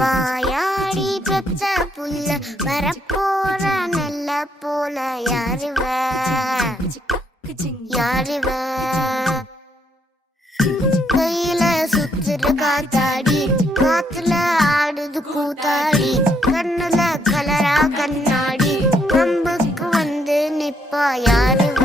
வாயாடி பெத்த புள்ள வரப்போற நல்ல போல யாருவ யாருவ கையில சுத்துற காத்தாடி காத்துல ஆடுது கூத்தாடி கண்ணுல கலரா கண்ணாடி கம்புக்கு வந்து நிப்பா யாருவ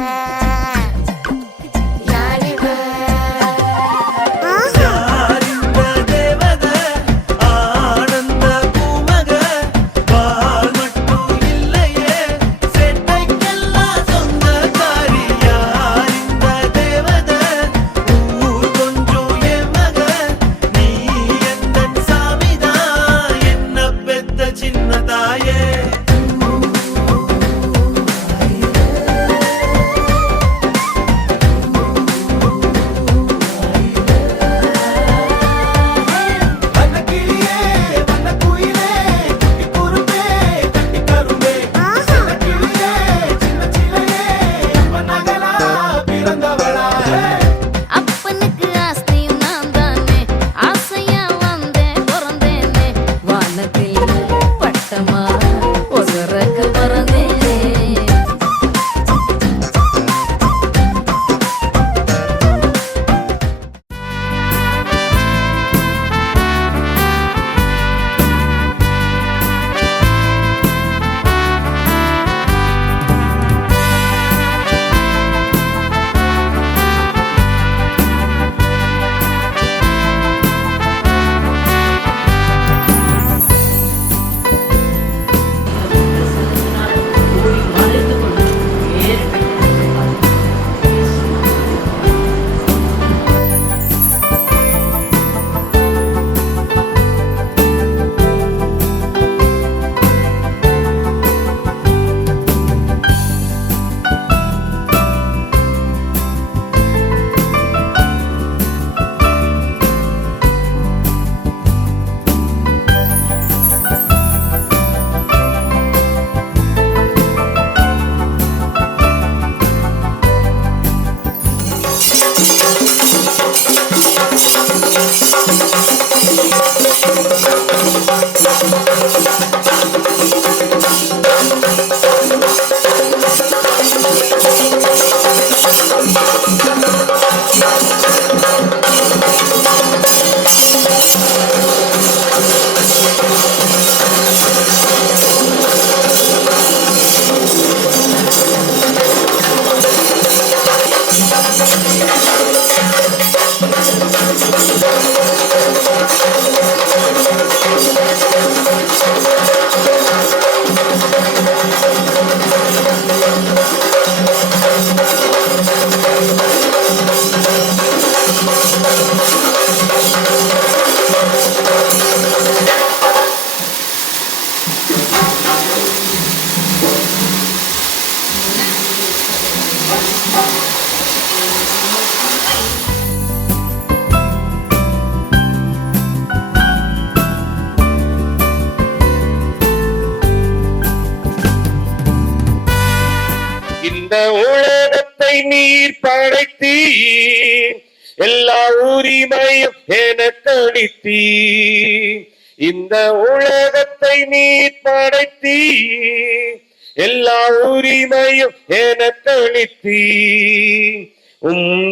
இந்த உலகத்தை நீர் படைத்தீர், எல்லா உரிமையும் எனக்கு அளித்தீர். இந்த உலகத்தை நீர் படைத்தீர், எல்லா உரிமையும் எனக்கு அளித்தீர்.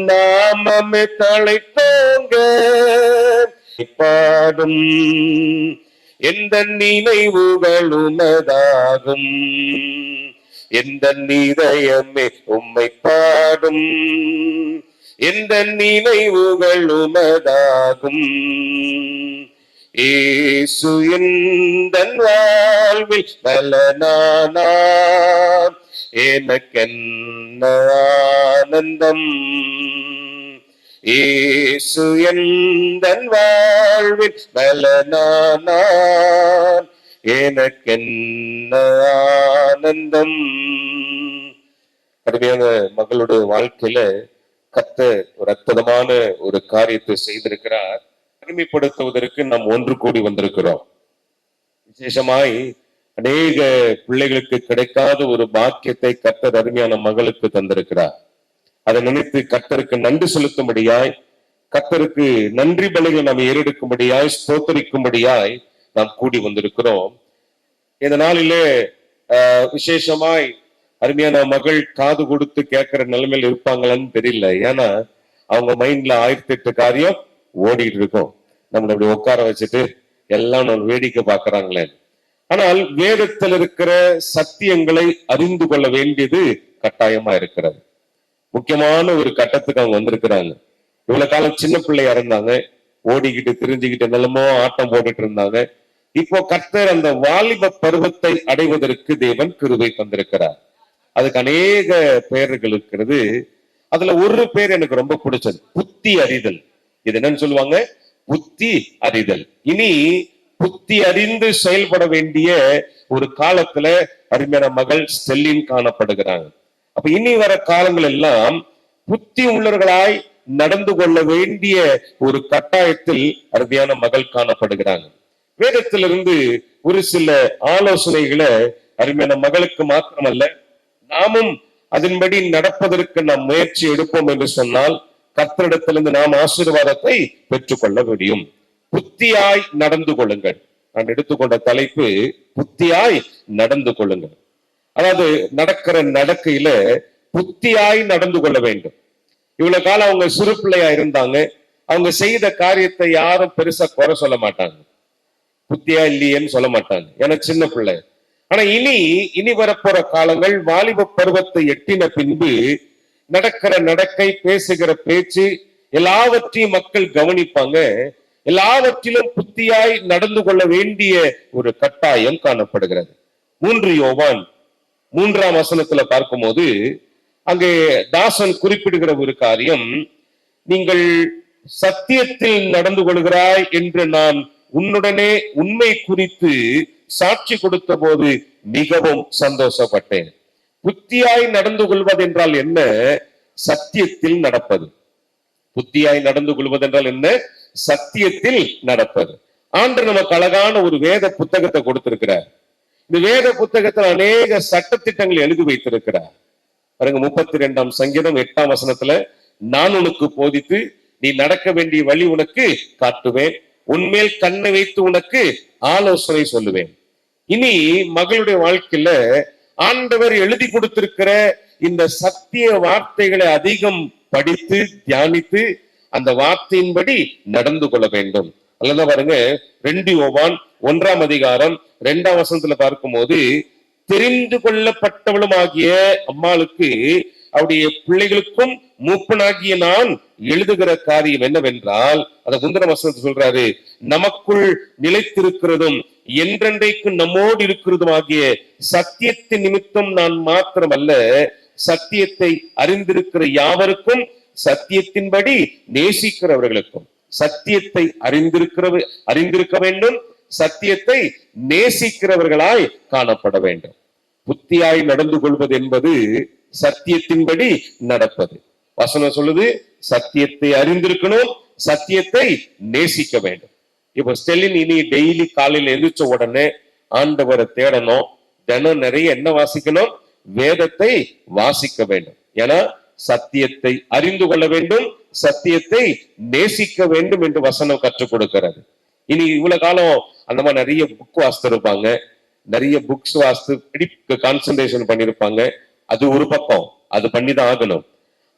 நாமமே தலைத்தோங்க பாடும் எந்த நினைவுகள் உனதாகும். எந்த இதயமே உம்மை பாடும், எந்த நினைவுகள் உனதாகும். இயேசு எந்தன் வாழ்வில் பலனானார், எனக்கென்ன ஆனந்தம். இயேசு எந்தன் வாழ்வில் பலனானார், எனக்கென்ன ஆனந்தம். அருமையான மகளுடைய வாழ்க்கையில கர்த்தர் ஒரு அற்புதமான ஒரு காரியத்தை செய்திருக்கிறார். மகிமைப்படுத்துவதற்கு நாம் ஒன்று கூடி வந்திருக்கிறோம். விசேஷமாய் அநேக பிள்ளைகளுக்கு கிடைக்காத ஒரு பாக்கியத்தை கர்த்தர் அருமையான மகளுக்கு தந்திருக்கிறார். அதை நினைத்து கர்த்தருக்கு நன்றி செலுத்தும்படியாய், கர்த்தருக்கு நன்றி பலிகளை நாம் ஏறெடுக்கும்படியாய், ஸ்தோத்தரிக்கும்படியாய் நாம் கூடி வந்திருக்கிறோம். இந்த நாளிலே விசேஷமாய் அருமையான மகள் காது கொடுத்து கேட்கிற நிலைமையில இருப்பாங்களான்னு தெரியல. ஏன்னா அவங்க மைண்ட்ல 1008 காரியம் ஓடிட்டு இருக்கும். நம்மள அப்படி உட்கார வச்சுட்டு எல்லாம் நம்ம வேடிக்கை பார்க்கறாங்களே. ஆனால் வேதத்தில் இருக்கிற சத்தியங்களை அறிந்து கொள்ள வேண்டியது கட்டாயமா இருக்கிறது. முக்கியமான ஒரு கட்டத்துக்கு அவங்க வந்திருக்கிறாங்க. இவ்வளவு காலம் சின்ன பிள்ளையா இருந்தாங்க, ஓடிக்கிட்டு திரிஞ்சுக்கிட்டு நிலமோ ஆட்டம் போட்டுட்டு இருந்தாங்க. இப்போ கர்த்தர் அந்த வாலிப பருவத்தை அடைவதற்கு தேவன் கிருபை தந்திருக்கிறார். அதுக்கு அநேக பெயர்கள் இருக்கிறது. அதுல ஒரு பேர் எனக்கு ரொம்ப பிடிச்சது, புத்தி அறிதல். இது என்னன்னு சொல்லுவாங்க? புத்தி அறிதல். இனி புத்தி அறிந்து செயல்பட வேண்டிய ஒரு காலத்துல அருமையான மகள் ஸ்டெல்லின் காணப்படுகிறாங்க. அப்ப இனி வர காலங்கள் எல்லாம் புத்தி உள்ளவர்களாய் நடந்து கொள்ள வேண்டிய ஒரு கட்டாயத்தில் அருமையான மகள் காணப்படுகிறாங்க. வேதத்திலிருந்து ஒரு சில ஆலோசனைகளை அருமையான மகளுக்கு மாத்திரமல்ல, நாமும் அதன்படி நடப்பதற்கு நாம் முயற்சி எடுப்போம் என்று சொன்னால் கர்த்தரிடத்திலிருந்து நாம் ஆசீர்வாதத்தை பெற்றுக்கொள்ள முடியும். புத்தியாய் நடந்து கொள்ளுங்கள். நான் எடுத்துக்கொண்ட தலைப்பு புத்தியாய் நடந்து கொள்ளுங்கள். அதாவது நடக்கிற நடக்கையில புத்தியாய் நடந்து கொள்ள வேண்டும். இவ்வளவு காலம் அவங்க சிறு பிள்ளையா இருந்தாங்க, அவங்க செய்த காரியத்தை யாரும் பெருசா குறை சொல்ல மாட்டாங்க, புத்தியா இல்லையேன்னு சொல்ல மாட்டாங்க, ஏன்னா சின்ன பிள்ளை. ஆனா இனி வரப்போற காலங்கள் வாலிப பருவத்தை எட்டின பின்பு நடக்கிற நடக்கை, பேசுகிற பேச்சு எல்லாவற்றையும் மக்கள் கவனிப்பாங்க. எல்லாவற்றிலும் புத்தியாய் நடந்து கொள்ள வேண்டிய ஒரு கட்டாயம் காணப்படுகிறது. 3 யோவான் 3ஆம் வசனத்துல பார்க்கும்போது அங்கே தாசன் குறிப்பிடுகிற ஒரு காரியம், நீங்கள் சத்தியத்தில் நடந்து கொள்கிறாய் என்று நான் உன்னுடனே உண்மை குறித்து சாட்சி கொடுத்த போது மிகவும் சந்தோஷப்பட்டேன். புத்தியாய் நடந்து கொள்வது என்றால் என்ன? சத்தியத்தில் நடப்பது. புத்தியாய் நடந்து கொள்வது என்றால் என்ன? சத்தியத்தில் நடப்பது. ஆண்டவர் நமக்கு அழகான ஒரு வேத புத்தகத்தை கொடுத்திருக்கிறார். இந்த வேத புத்தகத்தில் அநேக சட்டத்திட்டங்கள் எழுதி வைத்திருக்கிறார். பாருங்க, 32ஆம் சங்கீதம் 8ஆம் வசனத்துல, நான் உனக்கு போதித்து நீ நடக்க வேண்டிய வழி உனக்கு காட்டுவேன், உன்மேல் கண்ணை வைத்து உனக்கு ஆலோசனை சொல்லுவேன். இனி மகளுடைய வாழ்க்கையில ஆண்டவர் எழுதி கொடுத்திருக்கிற இந்த சத்திய வார்த்தைகளை அதிகம் படித்து தியானித்து அந்த வார்த்தையின்படி நடந்து கொள்ள வேண்டும். அல்லது பாருங்க, 2 யோவான் 1ஆம் அதிகாரம் 2ஆம் வசனத்துல பார்க்கும்போது, தெரிந்து கொள்ளப்பட்டவளும் ஆகிய அம்மாளுக்கு அவருடைய பிள்ளைகளுக்கும் மூப்பனாகிய நான் எழுதுகிற காரியம் என்னவென்றால், அதை முந்தின வசனத்தை சொல்றாரு, நமக்குள் நிலைத்திருக்கிறதும் என்றென்றைக்கு நம்மோடு இருக்கிறதும் ஆகிய சத்தியத்தின் நிமித்தம் நான் மாத்திரமல்ல, சத்தியத்தை அறிந்திருக்கிற யாவருக்கும், சத்தியத்தின்படி நேசிக்கிறவர்களுக்கும். சத்தியத்தை அறிந்திருக்க வேண்டும், சத்தியத்தை நேசிக்கிறவர்களாய் காணப்பட வேண்டும். புத்தியாய் நடந்து கொள்வது என்பது சத்தியத்தின்படி நடப்பது. வசனம் சொல்லுது, சத்தியத்தை அறிந்திருக்கணும், சத்தியத்தை நேசிக்க வேண்டும். இப்ப ஸ்டெலின் இனி டெய்லி காலையில எந்திரிச்ச உடனே ஆண்டவரை தேடணும். தினம் நிறைய என்ன வாசிக்கணும்? வேதத்தை வாசிக்க வேண்டும். ஏன்னா சத்தியத்தை அறிந்து கொள்ள வேண்டும், சத்தியத்தை நேசிக்க வேண்டும் என்று வசனம் கற்றுக் கொடுக்கிறது. இனி இவ்வளவு காலம் அந்த மாதிரி நிறைய புக் வாசித்து இருப்பாங்க, நிறைய புக்ஸ் வாசித்து கான்சென்ட்ரேஷன் பண்ணிருப்பாங்க. அது ஒரு பக்கம், அது பண்ணிதான் ஆகணும்.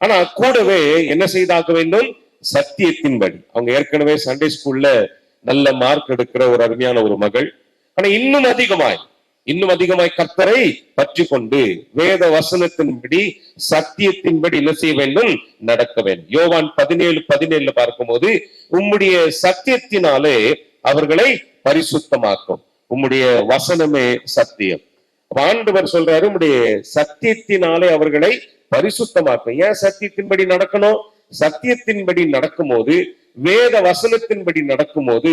ஆனா கூடவே என்ன செய்தாக வேண்டும்? சத்தியத்தின்படி. அவங்க ஏற்கனவே சண்டே ஸ்கூல்ல நல்ல மார்க் எடுக்கிற ஒரு அருமையான ஒரு மகள். ஆனா இன்னும் அதிகமாய் கர்த்தரை பற்றி கொண்டு வேத வசனத்தின்படி சத்தியத்தின்படி என்ன செய்ய வேண்டும்? நடக்க வேண்டும். யோவான் 17:17 பார்க்கும்போது, உம்முடைய சத்தியத்தினாலே அவர்களை பரிசுத்தமாக்கும், உம்முடைய வசனமே சத்தியம். ஆண்டவர் சொல்றாரு, உம்முடைய சத்தியத்தினாலே அவர்களை பரிசுத்தமாக்கும். ஏன் சத்தியத்தின்படி நடக்கணும்? சத்தியத்தின்படி நடக்கும்போது, வேத வசனத்தின்படி நடக்கும்போது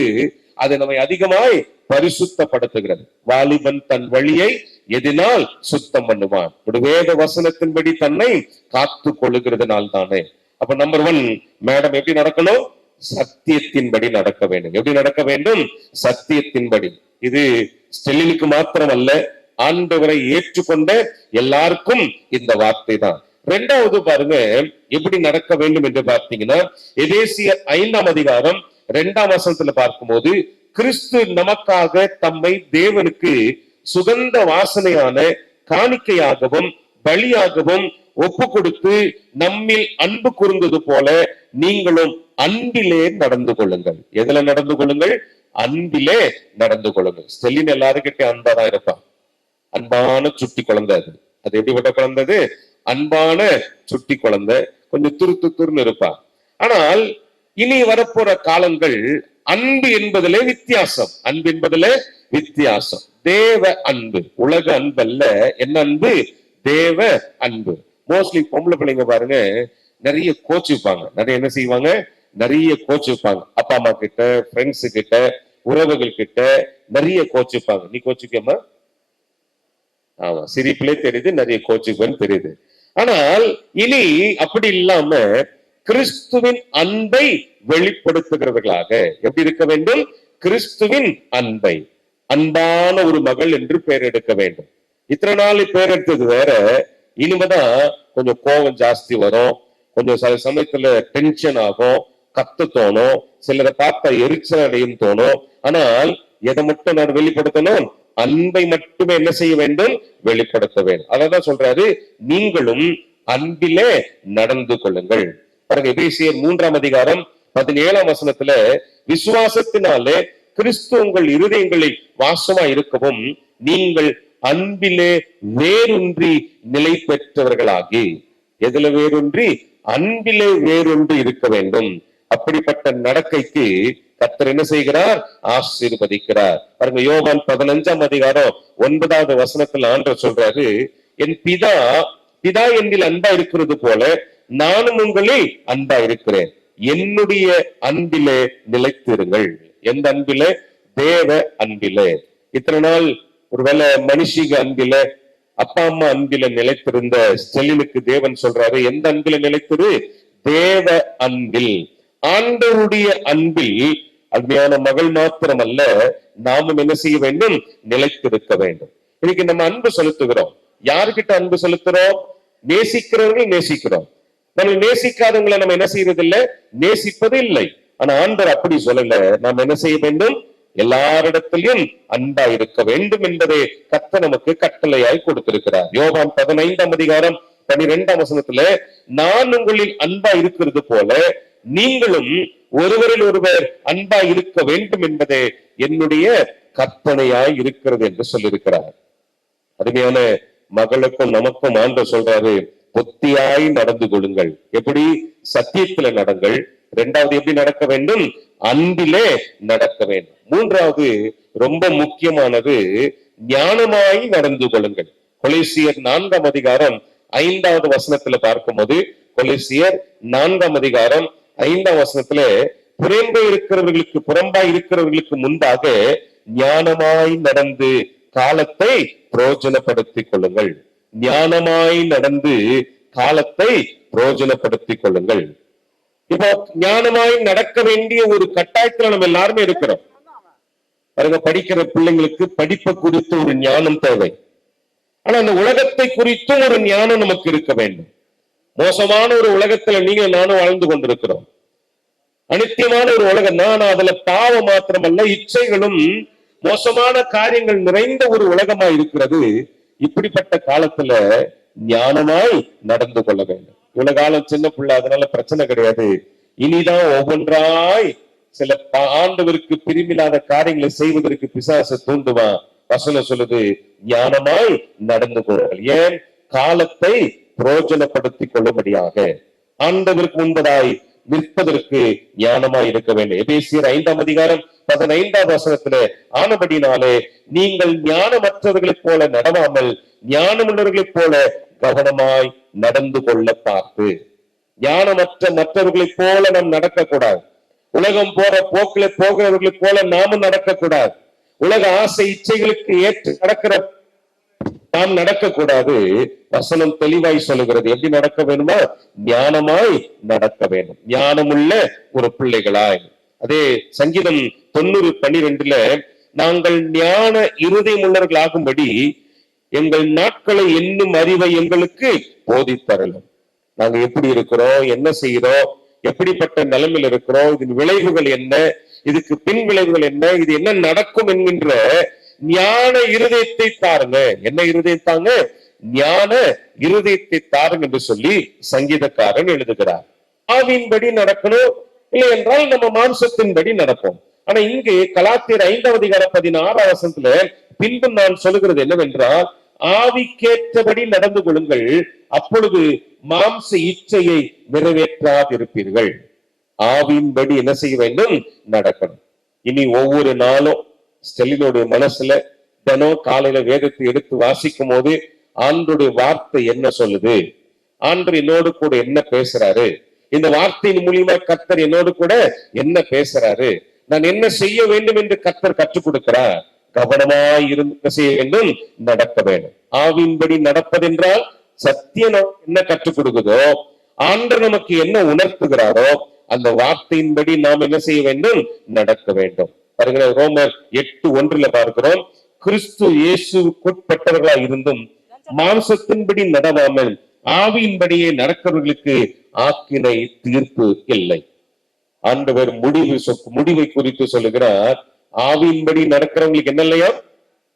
அது நம்மை அதிகமாய் பரிசுத்தப்படுத்துகிறது. வாலிபன் தன் வழியை எதினால் சுத்தம் பண்ணுவான்? வேத வசனத்தின்படி தன்னை காத்து கொள்ளுகிறதுனால் தானே. அப்ப நம்பர் 1, மேடம் எப்படி நடக்கணும்? சத்தியத்தின்படி நடக்க வேண்டும். எப்படி நடக்க வேண்டும்? சத்தியத்தின்படி. இது ஸ்டெலினுக்கு மாத்திரம் அல்ல, ஆண்டவரை ஏற்றுக்கொண்ட எல்லாருக்கும் இந்த வார்த்தை தான். 2வது பாருங்க, எப்படி நடக்க வேண்டும் என்று பார்த்தீங்கன்னா, எபேசியர் 5ஆம் அதிகாரம் 2ஆம் வசனத்துல பார்க்கும்போது, கிறிஸ்து நமக்காக தம்மை தேவனுக்கு சுகந்த வாசனையான காணிக்கையாகவும் பலியாகவும் ஒப்பு கொடுத்து நம்மில் அன்பு கூர்ந்தது போல நீங்களும் அன்பிலே நடந்து கொள்ளுங்கள். எதுல நடந்து கொள்ளுங்கள்? அன்பிலே நடந்து கொள்ளுங்கள். ஸ்டெலின் எல்லாருக்கிட்ட அன்பாதான் இருப்பான். அன்பான சுட்டி குழந்தை அது. அது எப்படிப்பட்ட குழந்தை? அன்பான சுட்டி குழந்தை. கொஞ்சம் துருன்னு இருப்பான். ஆனால் இனி வரப்போற காலங்கள் அன்பு என்பதிலே வித்தியாசம். அன்பு என்பதிலே வித்தியாசம். தேவ அன்பு, உலக அன்பு அல்ல. என்ன அன்பு? தேவ அன்பு. மோஸ்ட்லி பொம்பளை பிள்ளைங்க பாருங்க, நிறைய கோச்சுப்பாங்க. நிறைய என்ன செய்வாங்க? நிறைய கோச்சுப்பாங்க. அப்பா அம்மா கிட்ட, ஃப்ரெண்ட்ஸு கிட்ட, உறவுகள் கிட்ட நிறைய கோச்சுப்பாங்க. நீ கோச்சுக்கமா? ஆமா, சிரிப்பிலே தெரியுது நிறைய கோச்சுக்குன்னு தெரியுது. ஆனால் இனி அப்படி இல்லாம கிறிஸ்துவின் அன்பை வெளிப்படுத்துகிறவர்களாக எப்படி இருக்க வேண்டும்? கிறிஸ்துவின் அன்பை. அன்பான ஒரு மகள் என்று பெயர் எடுக்க வேண்டும். இத்தனை நாள் பேர் எடுத்தது வேற. இனிமேதான் கொஞ்சம் கோபம் ஜாஸ்தி வரும், கொஞ்சம் சில சமயத்துல டென்ஷன் ஆகும், கத்து தோணும், சிலரை பார்த்தா எரிச்சல் அடையும் தோணும். ஆனால் எதை மட்டும் நான் வெளிப்படுத்தணும்? அன்பை மட்டுமே என்ன செய்ய வேண்டும்? வெளிப்படுத்த வேண்டும். அதான் சொல்றாரு, நீங்களும் அன்பிலே நடந்து கொள்ளுங்கள். பாருங்க, எபேசியர் 3ஆம் அதிகாரம் 17ஆம் வசனத்துல, விசுவாசத்தினாலே கிறிஸ்து உங்கள் இருதயங்களில் வாசமா இருக்கவும் நீங்கள் அன்பிலே வேரூன்றி நிலை பெற்றவர்களாகி. எதுல வேரூன்றி? அன்பிலே வேரூன்றி இருக்க வேண்டும். அப்படிப்பட்ட நடக்கைக்கு கர்த்தர் என்ன செய்கிறார்? ஆசீர்வதிக்கிறார். பாருங்க, யோவான் 15ஆம் அதிகாரம் 9வது வசனத்துல ஆண்டவர் சொல்றாரு, என் பிதா என்னில் அன்பா இருக்கிறது போல நானும் உங்களில் அன்பா இருக்கிறேன். என்னுடைய அன்பிலே நிலைத்திருங்கள். எந்த அன்பிலே? தேவ அன்பிலே. இத்தனை நாள் ஒருவேளை மனுஷிக அன்பில, அப்பா அம்மா அன்பில நிலைத்திருந்த ஸ்டெலினுக்கு தேவன் சொல்றாரு, எந்த அன்பில நிலைத்திரு? தேவ அன்பில், ஆண்டவருடைய அன்பில். அருமையான மகள் மாத்திரம் அல்ல, நாமும் என்ன செய்ய வேண்டும்? நிலைத்திருக்க வேண்டும். இன்னைக்கு நம்ம அன்பு செலுத்துகிறோம். யாருக்கிட்ட அன்பு செலுத்துறோம்? நேசிக்கிறவர்கள் நேசிக்கிறோம். நம்ம நேசிக்காதவங்களை நம்ம என்ன செய்யறது இல்லை? நேசிப்பது இல்லை. ஆனா ஆண்டவர் அப்படி சொல்லல. நாம் என்ன செய்ய வேண்டும்? எல்லாரிடத்திலும் அன்பா இருக்க வேண்டும் என்பதை கர்த்தர் நமக்கு கட்டளையாய் கொடுத்திருக்கிறார். யோவான் 15ஆம் அதிகாரம் 12ஆம் வசனத்துல, நான் உங்களில் அன்பா இருக்கிறது போல நீங்களும் ஒருவரில் ஒருவர் அன்பா இருக்க வேண்டும் என்பதே என்னுடைய கற்பனையாய் இருக்கிறது என்று சொல்லியிருக்கிறார். அருமையான மகளுக்கும் நமக்கும் ஆண்டவர் சொல்றாரு, பொத்தியாய் நடந்து கொள்ளுங்கள். எப்படி? சத்தியத்துல நடங்கள். இரண்டாவது எப்படி நடக்க வேண்டும்? அன்பிலே நடக்க வேண்டும். மூன்றாவது ரொம்ப முக்கியமானது, ஞானமாய் நடந்து கொள்ளுங்கள். கொலோசியர் 4ஆம் அதிகாரம் 5வது வசனத்துல பார்க்கும்போது, கொலோசியர் 4ஆம் அதிகாரம் 5ஆம் வசனத்துல, புறம்பாய் இருக்கிறவர்களுக்கு முன்பாக ஞானமாய் நடந்து காலத்தை பிரயோஜனப்படுத்திக் கொள்ளுங்கள். ஞானமாய் நடந்து காலத்தை பிரயோஜனப்படுத்திக் கொள்ளுங்கள். இப்போ ஞானமாய் நடக்க வேண்டிய ஒரு கட்டாயத்துல நம்ம எல்லாருமே இருக்கிறோம். பாருங்க, படிக்கிற பிள்ளைங்களுக்கு படிப்பை குறித்து ஒரு ஞானம் தேவை. ஆனா அந்த உலகத்தை குறித்தும் ஒரு ஞானம் நமக்கு இருக்க வேண்டும். மோசமான ஒரு உலகத்துல நீங்க நானும் வாழ்ந்து கொண்டிருக்கிறோம். அனித்தியமான ஒரு உலகம் தான். அதுல பாவம் மாத்திரமல்ல, இச்சைகளும் மோசமான காரியங்கள் நிறைந்த ஒரு உலகமா இருக்கிறது. இப்படிப்பட்ட காலத்துல ஞானமாய் நடந்து கொள்ள வேண்டும். இவ்வளவு காலம் சின்ன பிள்ளை, அதனால பிரச்சனை கிடையாது. இனிதான் ஒவ்வொன்றாய் சில ஆண்டவருக்கு பிரிமில்லாத காரியங்களை செய்வதற்கு பிசாசு தூண்டுவான். வசனம் சொல்லுது, ஞானமாய் நடந்து கொள்ளுங்கள். ஏன்? காலத்தை பிரயோஜனப்படுத்திக் கொள்ளும்படியாக, ஆண்டவருக்கு முன்பதாய் நிற்பதற்கு ஞானமாய் இருக்க வேண்டும். எபேசியர் 5ஆம் அதிகாரம் 15வது வசனத்திலே, ஆனபடினாலே நீங்கள் ஞானமற்றவர்களைப் போல நடவாமல் ஞானமுள்ளவர்களைப் போல கவனமாய் நடந்து கொள்ள பார்த்து. ஞானமற்ற மற்றவர்களைப் போல நாம் நடக்கக்கூடாது. உலகம் போற போக்கில போகிறவர்களைப் போல நாமும் நடக்கக்கூடாது. உலக ஆசை இச்சைகளுக்கு ஏற்று நடக்கிற நாம் நடக்கக்கூடாது. வசனம் தெளிவாய் சொல்லுகிறது. எப்படி நடக்க வேண்டுமா? ஞானமாய் நடக்க வேண்டும். ஞானமுள்ள ஒரு பிள்ளைகளாய். அதே சங்கீதம் 90:12, நாங்கள் ஞான இருதயம் உள்ளவர்கள் ஆகும்படி எங்கள் நாட்களை எண்ணும் அறிவை எங்களுக்கு போதித்தரலும். நாங்க எப்படி இருக்கிறோம், என்ன செய்யறோம், எப்படிப்பட்ட நிலைமையில் இருக்கிறோம், இதன் விளைவுகள் என்ன, இதுக்கு பின் விளைவுகள் என்ன, இது என்ன நடக்கும் என்கின்ற ஞான இருதயத்தை தாருங்க. என்ன இருதயம் தாங்க? ஞான இருதயத்தை தாருங்க என்று சொல்லி சங்கீதக்காரன் எழுதுகிறார். ஆவியின்படி நடக்கணும், இல்லை என்றால் நம்ம மாம்சத்தின்படி நடப்போம். ஆனா இங்கே கலாத்தியர் 5வது அதிகாரம் 16வது வசனத்துல பின்பு நான் சொல்லுகிறது என்னவென்றால், ஆவிக்கேற்றபடி நடந்து கொள்ளுங்கள், அப்பொழுது மாம்ச இச்சையை நிறைவேற்றாதிருப்பீர்கள். ஆவியின்படி என்ன செய்ய வேண்டும்? நடக்கணும். இனி ஒவ்வொரு நாளும் ஸ்டெலினோட மனசுல தினம் காலையில வேதத்தை எடுத்து வாசிக்கும் போது ஆண்டோடைய வார்த்தை என்ன சொல்லுது, ஆண்டு என்னோடு கூட என்ன பேசுறாரு, இந்த வார்த்தையின் மூலியமா கர்த்தர் என்னோடு கூட என்ன பேசுறாரு, நான் என்ன செய்ய வேண்டும் என்று கர்த்தர் கற்றுக் கொடுக்கிறார். கவனமாய் இருந்து செய்ய வேண்டும், நடக்க வேண்டும். ஆவியின்படி நடப்பதென்றால் சத்தியம் என்ன கற்றுக் கொடுக்குதோ, ஆண்டவர் நமக்கு என்ன உணர்த்துகிறாரோ அந்த வார்த்தையின்படி நாம் என்ன செய்ய வேண்டும்? நடக்க வேண்டும். பாருங்க, ரோமர் 8:1 பார்க்கிறோம், கிறிஸ்து இயேசுக்குட்பட்டவர்களா இருந்தும் மாம்சத்தின்படி நடவாமல் ஆவியின்படியே நடக்கிறவர்களுக்கு ஆக்கினை தீர்ப்பு இல்லை. ஆண்டவர் முடிவை குறித்து சொல்லுகிறார். ஆவியின்படி நடக்கிறவங்களுக்கு என்ன இல்லையா?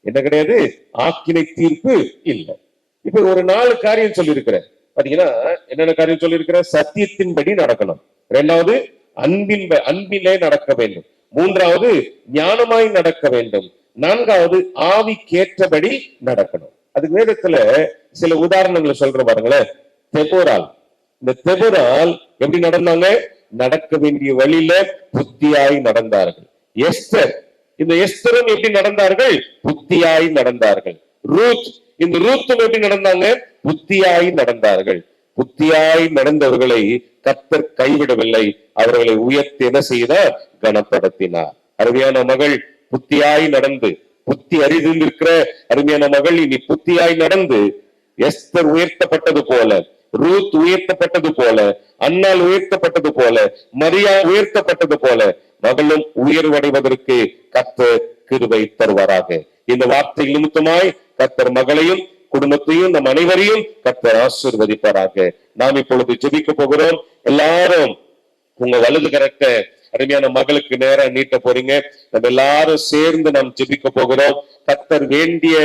என்ன கிடையாது? ஆக்கினை தீர்ப்பு இல்லை. இப்ப ஒரு 4 காரியம் சொல்லியிருக்கிறேன். பாத்தீங்கன்னா என்னென்ன காரியம் சொல்லியிருக்கிற? சத்தியத்தின்படி நடக்கணும். 2வது அன்பிலே நடக்க வேண்டும். 3வது ஞானமாய் நடக்க வேண்டும். 4வது ஆவிக்கேற்றபடி நடக்கணும். அதுக்கு வேதத்துல சில உதாரணங்களை சொல்ற பாருங்களேன். தெபோரால், இந்த தெபோரால் எப்படி நடந்தாங்க? நடக்க வேண்டிய வழியில புத்தியாய் நடந்தார்கள். எஸ்தர், இந்த எஸ்தரும் எப்படி நடந்தார்கள்? புத்தியாய் நடந்தார்கள். ரூத், இந்த ரூத்தும் எப்படி நடந்தாங்க? புத்தியாய் நடந்தார்கள். புத்தியாய் நடந்தவர்களை கர்த்தர் கைவிடவில்லை, அவர்களை உயர்த்தி என்ன செய்தார்? கனப்படுத்தினார். அருமையான மகள் புத்தியாய் நடந்து, புத்தி அறிந்திருக்கிற அருமையான மகள் இனி புத்தியாய் நடந்து, எஸ்தர் உயர்த்தப்பட்டது போல, ரூத் உயர்த்தப்பட்டது போல, அன்னாள் உயர்த்தப்பட்டது போல, மரியா உயர்த்தப்பட்டது போல மகளும் உயர்வடைவதற்கு கர்த்தர் கிருபை தருவாராக. இந்த வார்த்தை நிமித்தமாய் கர்த்தர் மகளையும் குடும்பத்தையும் நம் அனைவரையும் கர்த்தர் ஆசீர்வதிப்பாராக. நாம் இப்பொழுது ஜெபிக்க போகிறோம். எல்லாரும் உங்க வலது கரத்தை அருமையான மகளுக்கு நேரம் நீட்ட போறீங்க. நம்ம எல்லாரும் சேர்ந்து நாம் ஜெபிக்க போகிறோம். கர்த்தர் வேண்டிய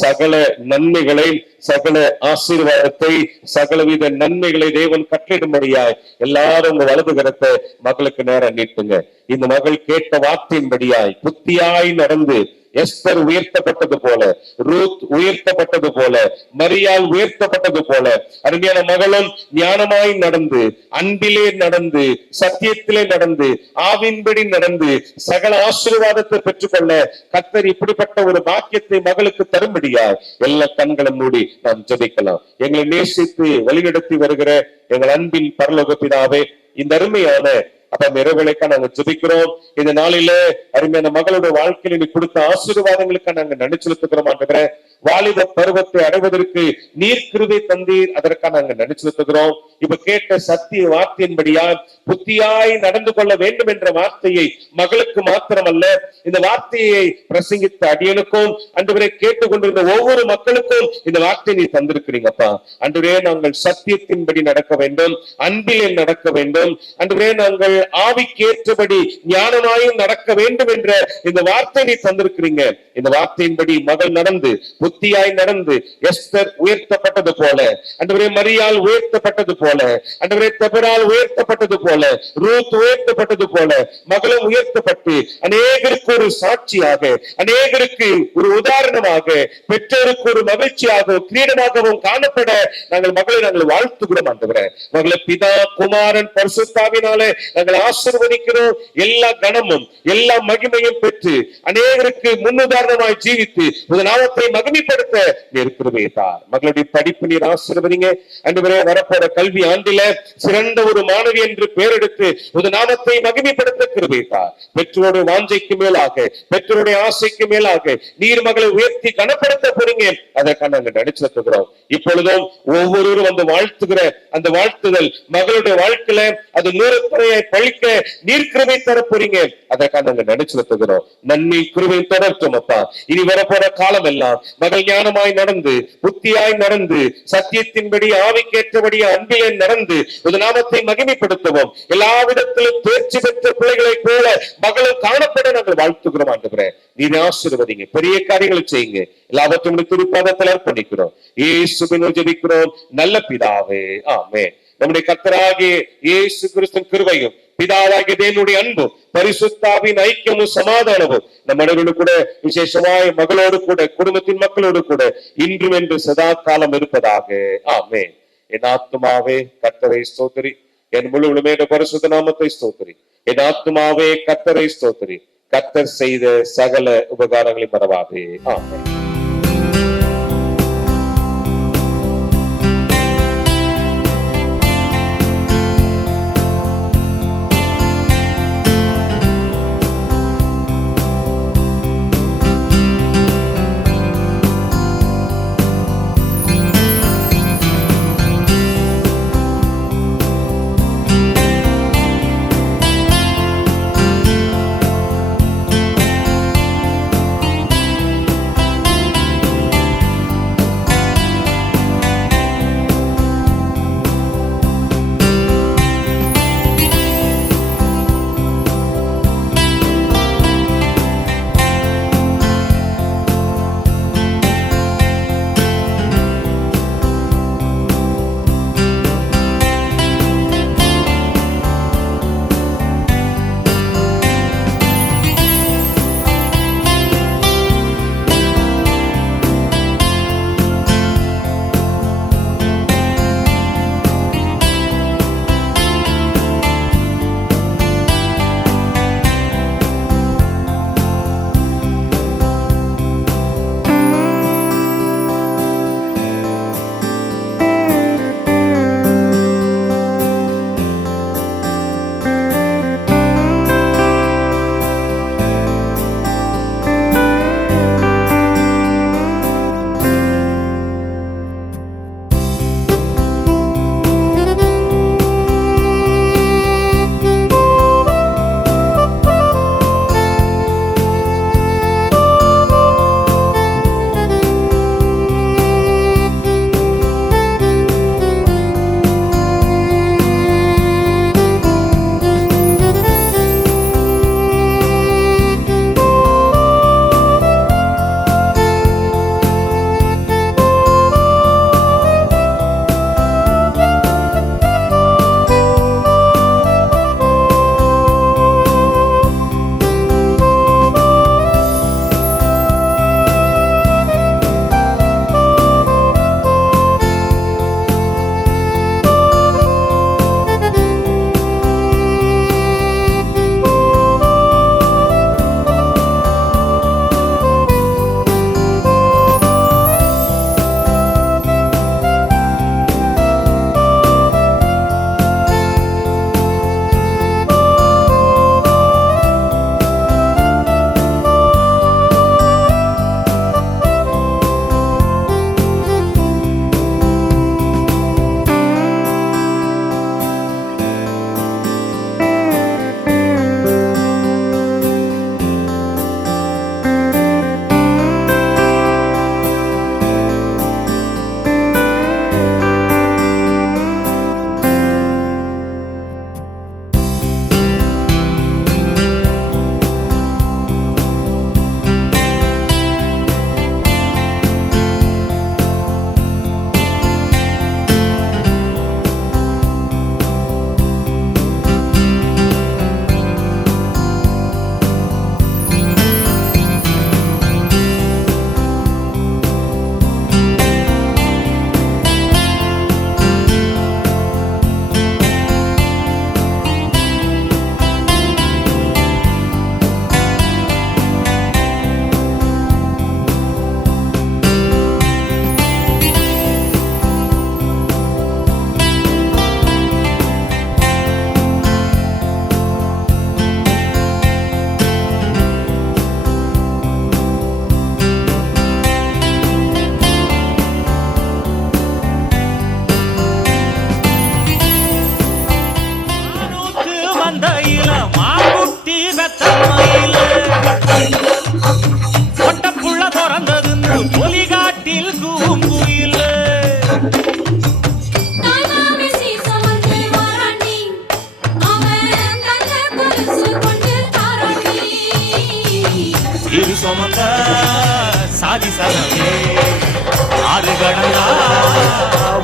சகல நன்மைகளை, சகல ஆசீர்வாதத்தை, சகலவித நன்மைகளை தேவன் கட்டளிடும்படியாய் எல்லாரும் உங்க வலது கரத்தை மகளுக்கு நேரம் நீட்டுங்க. இந்த மகள் கேட்ட வார்த்தையின்படியாய் புத்தியாய் நடந்து, எஸ்தர் உயர்த்தப்பட்டது போல, ரூத் உயர்த்தப்பட்டது போல, மரியாள் உயர்த்தப்பட்டது போல அருமையான மகளும் ஞானமாய் நடந்து, அன்பிலே நடந்து, சத்தியத்திலே நடந்து, ஆவின்படி நடந்து சகல ஆசீர்வாதத்தை பெற்றுக்கொள்ள கர்த்தர் இப்படிப்பட்ட ஒரு பாக்கியத்தை மகளுக்கு தரும்படியா எல்லா கண்களும் மூடி நாம் ஜெபிக்கலாம். எங்களை நேசித்து வழிநடத்தி வருகிற எங்கள் அன்பின் பரலோக பிதாவே, இந்த அருமையான அப்ப இரவுகளுக்கா நாங்க ஜெபிக்கிறோம். இந்த நாளில அருமையான மகளோட வாழ்க்கையில நீ கொடுத்த ஆசீர்வாதங்களுக்கா நாங்க நன்றி செலுத்துகிறோம். ஆண்டவரே, வாலிப பருவத்தை அடைவதற்கு நீர் கிருபை தந்தீர், அதற்காக நாங்க நன்றி செலுத்துகிறோம். இப்ப கேட்ட சத்திய வார்த்தையின்படியா புத்தியாய் நடந்து கொள்ள வேண்டும் என்ற வார்த்தையை மகளுக்கு மாத்திரமல்ல, இந்த வார்த்தையை பிரசங்கித்த அடியனுக்கும் ஆண்டவரே கேட்டுக்கொண்டிருந்த ஒவ்வொரு மக்களுக்கும் இந்த வார்த்தையை நீ தந்திருக்கிறீங்கப்பா. ஆண்டவரே, நாங்கள் சத்தியத்தின்படி நடக்க வேண்டும், அன்பிலே நடக்க வேண்டும். ஆண்டவரே, நாங்கள் ஆவிக்கேற்றபடி ஞானமாயும் நடக்க வேண்டும் என்ற இந்த வார்த்தை நீ தந்திருக்கிறீங்க. இந்த வார்த்தையின்படி மகள் நடந்து, புத்தியாய் நடந்து, எஸ்தர் உயர்த்தப்பட்டது போல, ஆண்டவரே மரியாள் உயர்த்தப்பட்டது போல, ஆண்டவரே தெபோராள் உயர்த்தப்பட்டது போல, ரூத் உயர்த்தப்பட்டது போல மகளும் உயர்த்தப்பட்டு அநேகருக்கு ஒரு சாட்சியாக, அநேகருக்கு ஒரு உதாரணமாக, பெற்றோருக்கு ஒரு மகிழ்ச்சியாக, கிரீடமாகவும் காணப்பட நாங்கள் மகளை நாங்கள் வாழ்த்துகிறோம். ஆண்டவரே, மகளை பிதா குமாரன் பரிசுத்தாவினாலே நாங்கள் ஆசீர்வதிக்கிறோம். எல்லா கனமும் எல்லா மகிமையும் பெற்று அநேகருக்கு முன்னுதாரணமாய் ஜீவித்து உங்கள் நாமத்தை மகிமைப்படுத்த இருக்கிறவே தார். மகளுடைய படிப்பு நீர் ஆசீர்வதிங்க. ஆண்டவரே, வரப்போற கல்வி ஆண்டில சிறந்த ஒரு மாணவி என்று பெயரெடுத்து உங்கள் நாமத்தை மகிமைப்படுத்த கிருபை தார். பெற்றோருடைய வாஞ்சைக்கு மேலாக, பெற்றோருடைய ஆசைக்கு மேலாக நீர் மகளை உயர்த்தி கனப்படுத்த போறீங்க. அதற்காக நாங்கள் நடிச்சிருக்கிறோம். இப்பொழுதும் ஒவ்வொருவரும் வந்து வாழ்த்துகிற அந்த வாழ்த்துதல் மகளுடைய வாழ்க்கையில அது 100 பழிக்க நீர் கிருபை தர போறீங்க. அதற்காக நாங்கள் நடிச்சிருக்கிறோம். நன்மை கிருபை தொடர்த்தும் அப்பா. இனி வரப்போற காலம் எல்லாம் மகள் ஞானமாய் நடந்து, புத்தியாய் நடந்து, சத்தியத்தின்படி ஆவிக்கேற்றபடி அன்பிலே நடந்து ஒரு நாமத்தை மகிமைப்படுத்துவோம். எல்லா விதத்திலும் தேர்ச்சி பெற்ற பிள்ளைகளை போல மகளும் காணப்பட நாங்கள் வாழ்த்துகிறோம். ஆண்டவரே, நீர் ஆசீர்வதிங்க, பெரிய காரியங்களை செய்யுங்க. எல்லாவற்றையும் திருப்பாதத்தில் அர்ப்பணிக்கிறோம். இயேசுவின் ஜெபிக்கிறோம் நல்ல பிதாவே, ஆமென். நம்முடைய கர்த்தராகிய இயேசு கிறிஸ்துவின் கிருபையும் பிதாவாகிய தேவனுடைய அன்பும் பரிசுத்தாவின் ஐக்கியமும் சமாதானமும் நம் அனைவரோடு கூட, விசேஷமாய் மகளோடு கூட, குடும்பத்தின் மக்களோடு கூட இன்றும் என்று சதா காலம் இருப்பதாக, ஆமென். என் ஆத்துமாவே கர்த்தரை ஸ்தோத்திரி, என் முழுவதுமே பரிசுத்த நாமத்தை ஸ்தோத்திரி. என் ஆத்துமாவே கர்த்தரை ஸ்தோத்திரி, கர்த்தர் செய்த சகல உபகாரங்களை மறவாதே, ஆமென்.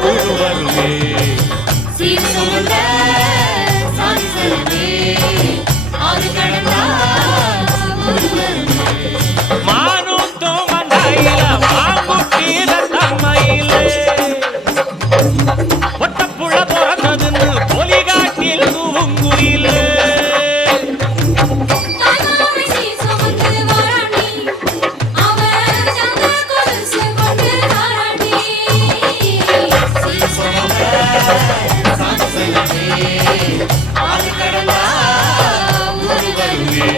உருவருமே. சீர் சுமந்த சாதிசனமே, ஆறு கடந்தா ஒருவருமே. மானூட்டும் மந்தையில மாங்குட்டீர தம்மையிலே ஒட்டப்புள்ள பிறந்ததுன்னு பொலிகாட்டில் தூங்குயிலே. தாய்மாமை சீர் சுமந்து வாராண்டி, அவன் சந்த கொலுசு கொண்டு வாராண்டி. சீர் சுமந்த சாதிசனமே, ஆறு கடந்தா ஒருவருமே.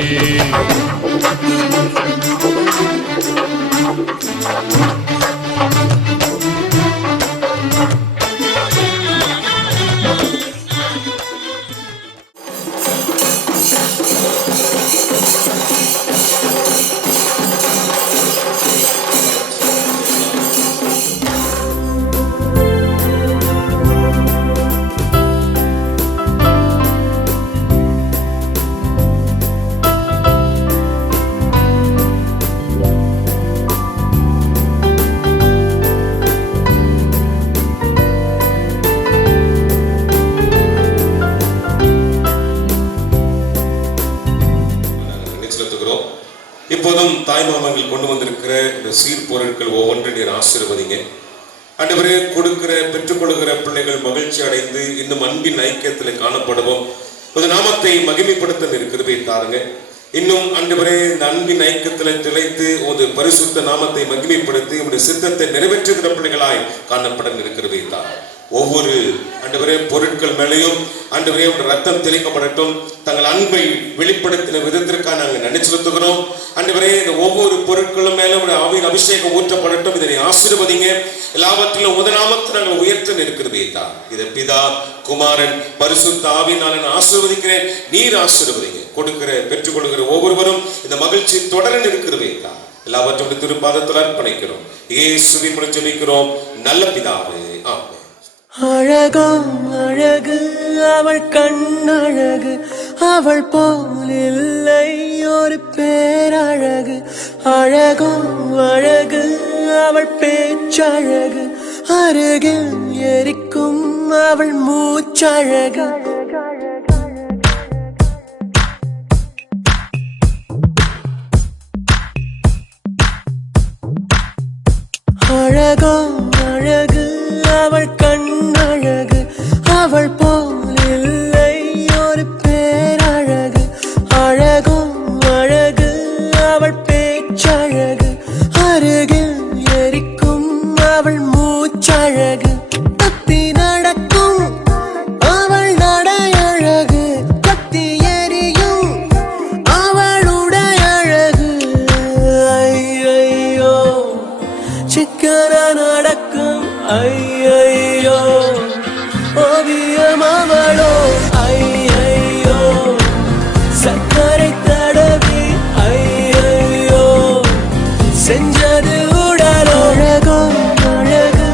செலுத்துகிறோம். இப்போதும் தாய்மாமங்கள் கொண்டு வந்திருக்கிற இந்த சீர்பொருட்கள் ஒவ்வொன்றை நீர் ஆசீர்வதிங்க. ஆண்டவரே, கொடுக்கிற பெற்றுக்கொள்கிற பிள்ளைகள் மகிழ்ச்சி அடைந்து இன்னும் அன்பின் ஐக்கியத்தில் காணப்படுவோம். ஒரு நாமத்தை மகிமைப்படுத்த இருக்கிறதை தாருங்க. இன்னும் ஆண்டவரே, இந்த அன்பின் ஐக்கியத்தில் திளைத்து ஒரு பரிசுத்த நாமத்தை மகிமைப்படுத்தி உங்களுடைய சித்தத்தை நிறைவேற்றுகிற பிள்ளைகளாய் காணப்பட இருக்கிறதை தார். ஒவ்வொரு ஆண்டவரே பொருட்கள் மேலேயும் ஆண்டவரே ரத்தம் தெளிக்கப்படட்டும். தங்கள் அன்பை வெளிப்படுத்தின விதத்திற்காக நாங்கள் நன்றி செலுத்துகிறோம். ஆண்டவரே, இந்த ஒவ்வொரு பொருட்களும் மேலும் ஆவியின் அபிஷேகம் ஊற்றப்படட்டும். இதனை ஆசீர்வதிங்க. எல்லாவற்றிலும் முதலாமத்தை நாங்கள் உயர்த்த இருக்கிறதே தான். இதை பிதா, குமாரன், பரிசுத்த ஆவியினால் ஆசீர்வதிக்கிறேன். நீர் ஆசீர்வதிங்க. கொடுக்கிற பெற்றுக்கொள்கிற ஒவ்வொருவரும் இந்த மகிழ்ச்சி தொடர இருக்கிறதே தான். எல்லாவற்றையும் திருப்பாதத்தில் அர்ப்பணிக்கிறோம். இயேசுவின் மூலம் ஜெபிக்கிறோம் நல்ல பிதாவே, ஆமென். அழகோ அழகு அவள் கண்ணழகு, அவள் போல் இல்லை ஒரு பேரழகு. அழகோ அழகு அவள் பேச்சழகு, அருகில் எரிக்கும் அவள் மூச்சழகு. அழகோ அழகு அவள் கண்ணழகு, அவள் போல் இல்லை ஒரு பேரழகு. அழகோ அழகு அவள் பேச்சழகு, அருகில் எரிக்கும் அவள் மூச்சழகு. தப்பி நடக்கும் அவள் நடையழகு, கத்தி எரியும் அவளுடைய அழகு. ஐயையோ சிக்கன நடக்கும் ஐயையோ ஓவியம் அவளோ. ஐயையோ சக்கரை தடவி ஐயையோ செஞ்சது உடலோ. அழகோ அழகு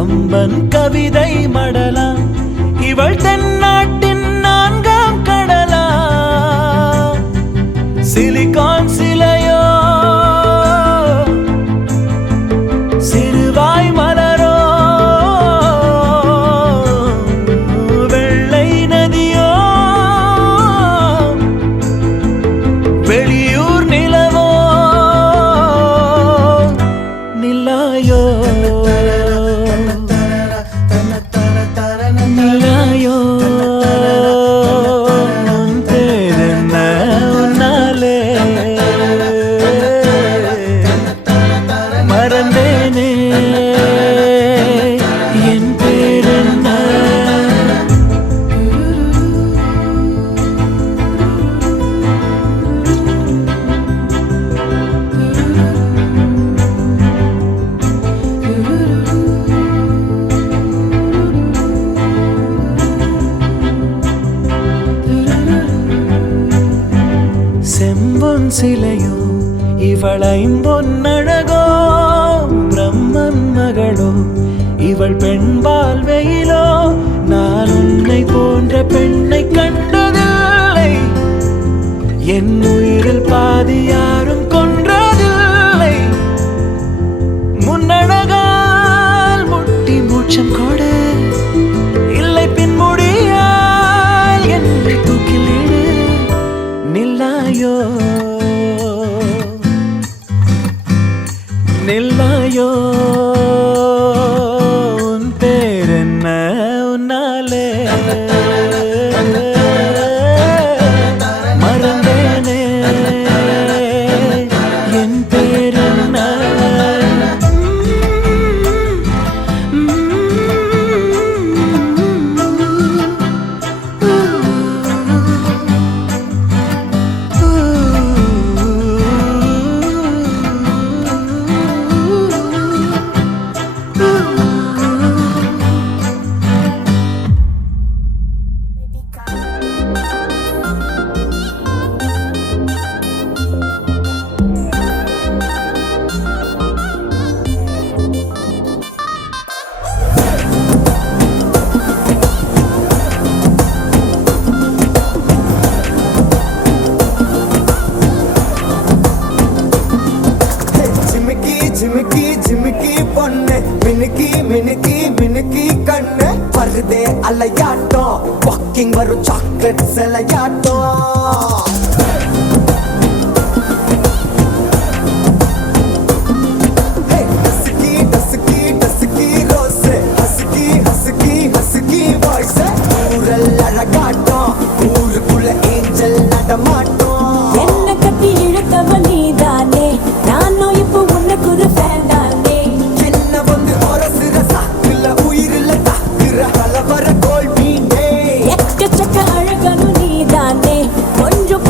கம்பன் கவிதை மடலா இவள் தென்னாட்டின் 4ஆம் கடலா சிலிகான் சிலையோ சிறுவாய் மலரோ வெள்ளை நதியோ வெளியூர் நிலவோ நிலாயோ நிலாயோ உன் பேரென்ன உன்னாலே மறந்தேனே என் பேரென்ன செம்பொன் சிலையோ இவள் ஐம்பொன்னழகோ பிரம்மன் மகளோ இவள் பெண்பால் வெயிலோ நான் உன்னை போன்ற பெண்ணை கண்டதில்லை என் உயிரில் பாதி யாரும் கொன்றதில்லை முன்னழகால் முட்டி மூச்சம் கொடு இல்லை பின்முடியால் என்னை தூக்கிலிடு நில்லாயோ நில்லாயோ உன் பேரென்ன உன்னாலே மறந்தேனே என் பேரென்ன ஜிமிக்கி ஜிமிக்கி ஜிமிக்கி பொண்ணு மினுக்கி மினுக்கி மினுக்கி கண்ணு வருதே அலையாட்டம் வாக்கிங் வரும் சாக்லேட் சிலையாட்டம் dusky dusky dusky rose husky husky husky voice ஊரல் அழகாட்டம் ஊருக்குள்ள ஏஞ்சல் நடமாட்டம் என்ன கட்டி இழுத்தவ நீதானே நானும் இப்போ உனக்கு ஒரு ஃபேன் தானே என்ன வந்து ஒரசுற சாக்குல உயிரில தாக்குற கலவர கோல் மீனே எக்கச்சக்க அழகனும் நீதானே கொஞ்சம்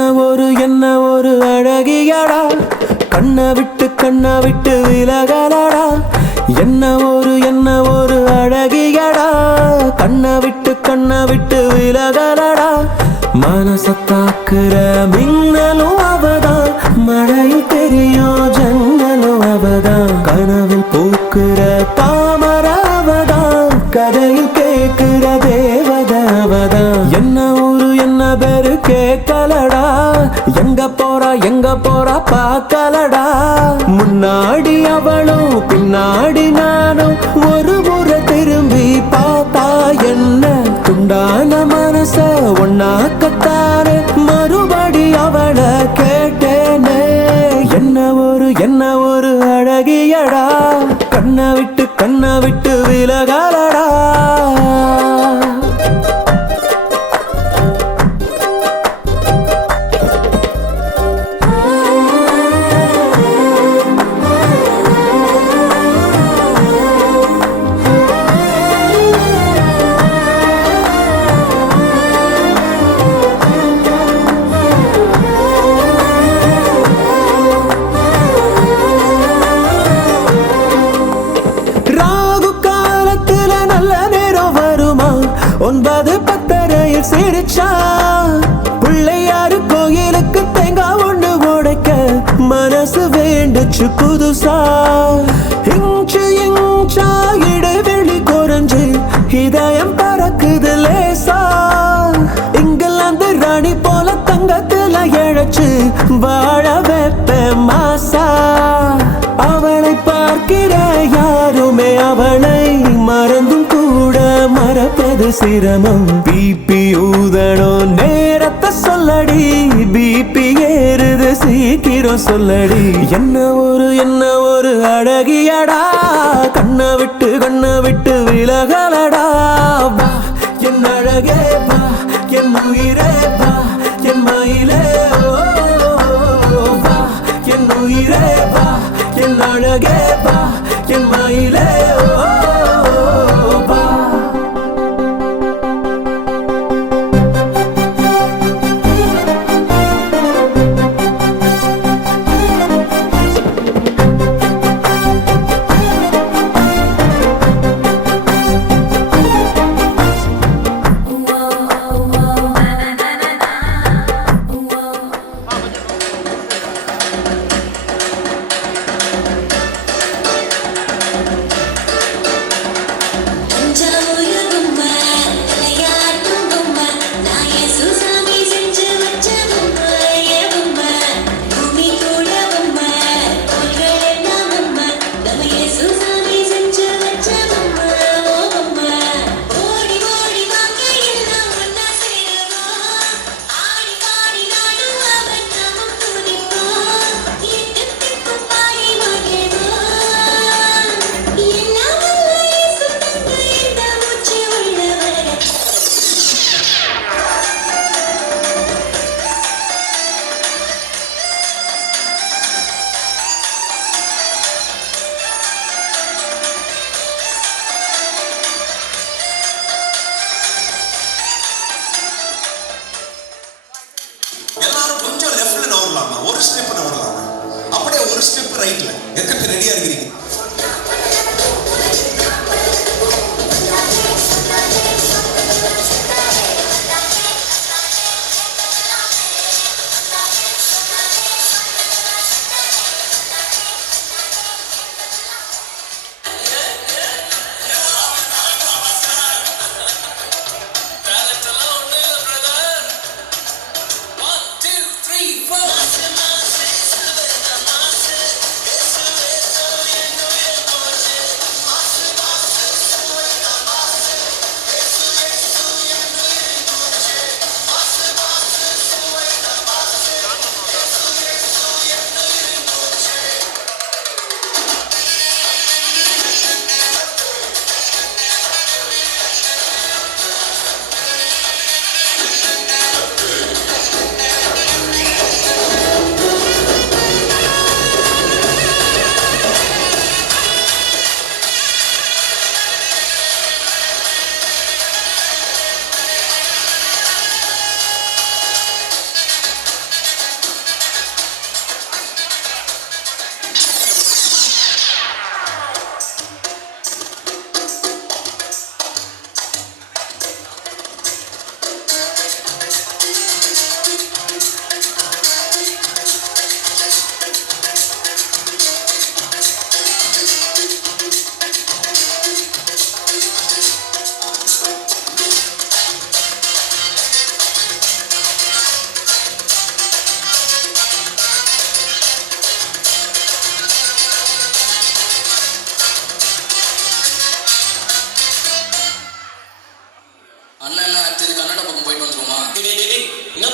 என்ன ஒரு அழகியடா, கண்ணை விட்டு விலகலடா. என்ன ஒரு அழகியடா, கண்ணை விட்டு விலகலடா. மனசத்தாக்குற மின்னலும் அவதான், மழையில் தெரியும் ஜன்னலும் அவதான். கனவில் பூக்குற தாமர அவதான், கதையில் கேட்கிற தேவத அவதான். என்ன பேரு கேட்கலடா, எங்க போறா பார்க்கலடா. முன்னாடி அவளும் பின்னாடி நானும், ஒரு முறை திரும்பி பார்த்தா என்ன? துண்டான மனச ஒன்னாக்கத்தானே மறுபடி அவளை கேட்டேனே. என்ன ஒரு அழகியடா, கண்ணை விட்டு விலகலடா. ஒன்பது பத்தரையில் சிரிச்சா, பிள்ளையாரு கோயிலுக்கு தேங்காய் ஒண்ணு உடைக்க மனசு வேண்டுச்சு புதுசா. இன்ச்சா இடைவெளி குறைஞ்சு இதயம் பறக்குது லேசா. இங்கிலாந்து ராணி போல தங்கத்துல இழைச்சு வாழ வைப்ப மாசா. அவளை பார்க்கிற யாருமே அவளை மறந்தும் கூட மறப்பது சிரமம். பிபி ஊதணும் நேரத்தை சொல்லடி, பிபி ஏறுது சீக்கிரம் சொல்லடி. என்ன ஒரு அழகியடா, கண்ணை விட்டு விலகலடா. வா என் அழகே வா, என் உயிரே வா, என் மயிலே வா, என் உயிரே வா, என் அழகே வா, என் மயிலே வா. எல்லாரும் கொஞ்சம் லெஃப்ட்ல நவரலாமா, ஒரு ஸ்டெப் நவரலாமா, அப்படியே ஒரு ஸ்டெப் ரைட்ல. எதுக்கு ரெடியா இருக்கிறீங்க?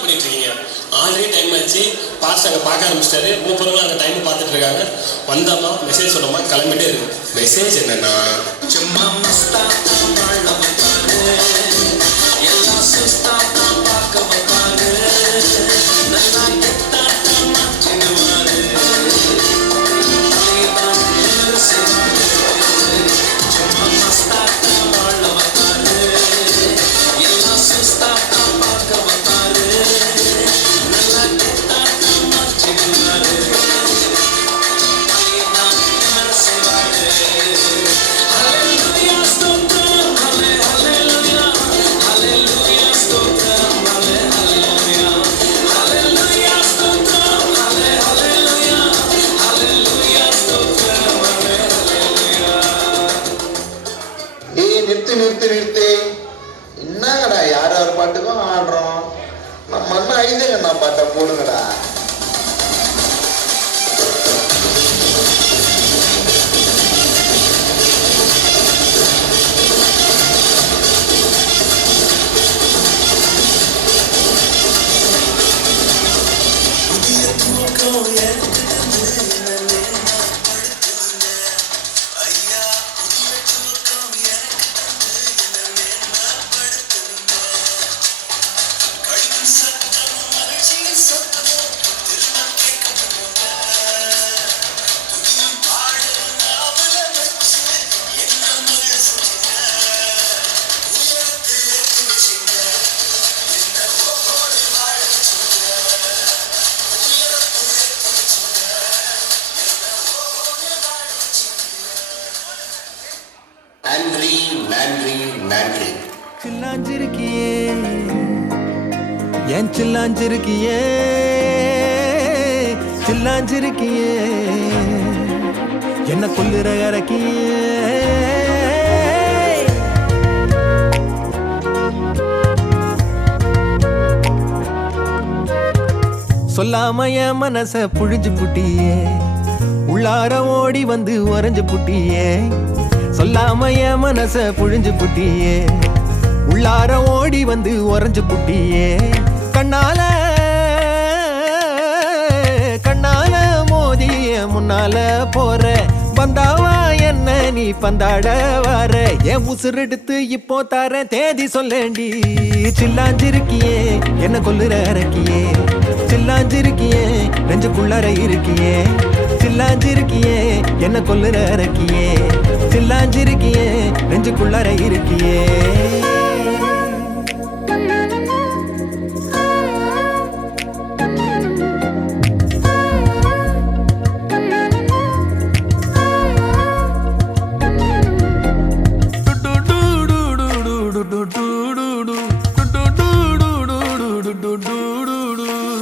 பண்ணிட்டு இருக்கீங்க? ஆல்ரெடி டைம் ஆச்சு, பாஸ்ட் அங்கே பார்க்க ஆரம்பிச்சிட்டாரு. மூப்பரும் அங்கே டைம் பார்த்துட்டு இருக்காங்க. வந்தோமா மெசேஜ் சொன்னோமா கிளம்பிட்டே இருக்கு. மெசேஜ் என்னன்னா, சும்மா மஸ்தா வாழ வந்தாரு, எல்லாம் சுஸ்தா தான் பார்க்க வந்தாரு, நல்லா கெட்டா தான் மாற்றிடுவாரு, தலைதான் என்ன செய்வாரு, சும்மா மஸ்தா வாழ வந்தாரு, எல்லாம் சுஸ்தா தான் பார்க்க வந்தாரு, நல்லா கெட்டா தான் மாற்றிடுவாரு, தலைதான் என்ன செய்வாரு. Hallelujah, stotram, hallelujah, hallelujah, stotram, hallelujah, hallelujah, stotram, hallelujah, hallelujah, stotram, hallelujah. ஏய் நிறுத்து என்னங்கடா யார் பாட்டுக்கும் ஆடுறோம். நம்ம அண்ணா ஐந்தங்கண்ணா பாட்டை போடுங்கடா. நன்றி நன்றி நன்றி. சில்லாஞ்சிருக்கியே ஏன் சில்லாஞ்சிருக்கியே சில்லாஞ்சிருக்கியே என்ன கொல்லுற இறக்கியே சொல்லாம என் மனச புழிஞ்சு புட்டியே உள்ளார ஓடி வந்து உறைஞ்சு புட்டியே சொல்லாம என் மனச புழிஞ்சு புட்டியே உள்ளார ஓடி வந்து உறைஞ்சு புட்டியே கண்ணால கண்ணால மோதிய முன்னால போற வந்தாவா என்ன நீ பந்தாட வர என் உசுரெடுத்து இப்போ தர தேதி சொல்லேண்டி சில்லாஞ்சிருக்கியே என்ன கொல்லுற இறக்கியே சில்லாஞ்சிருக்கியே நெஞ்சுக்குள்ளற இருக்கியே சில்லாஞ்சிருக்கியே என்ன கொல்லுற இறக்கியே சில்லாஞ்சிருக்கியே நெஞ்சுக்குள்ளற இருக்கியே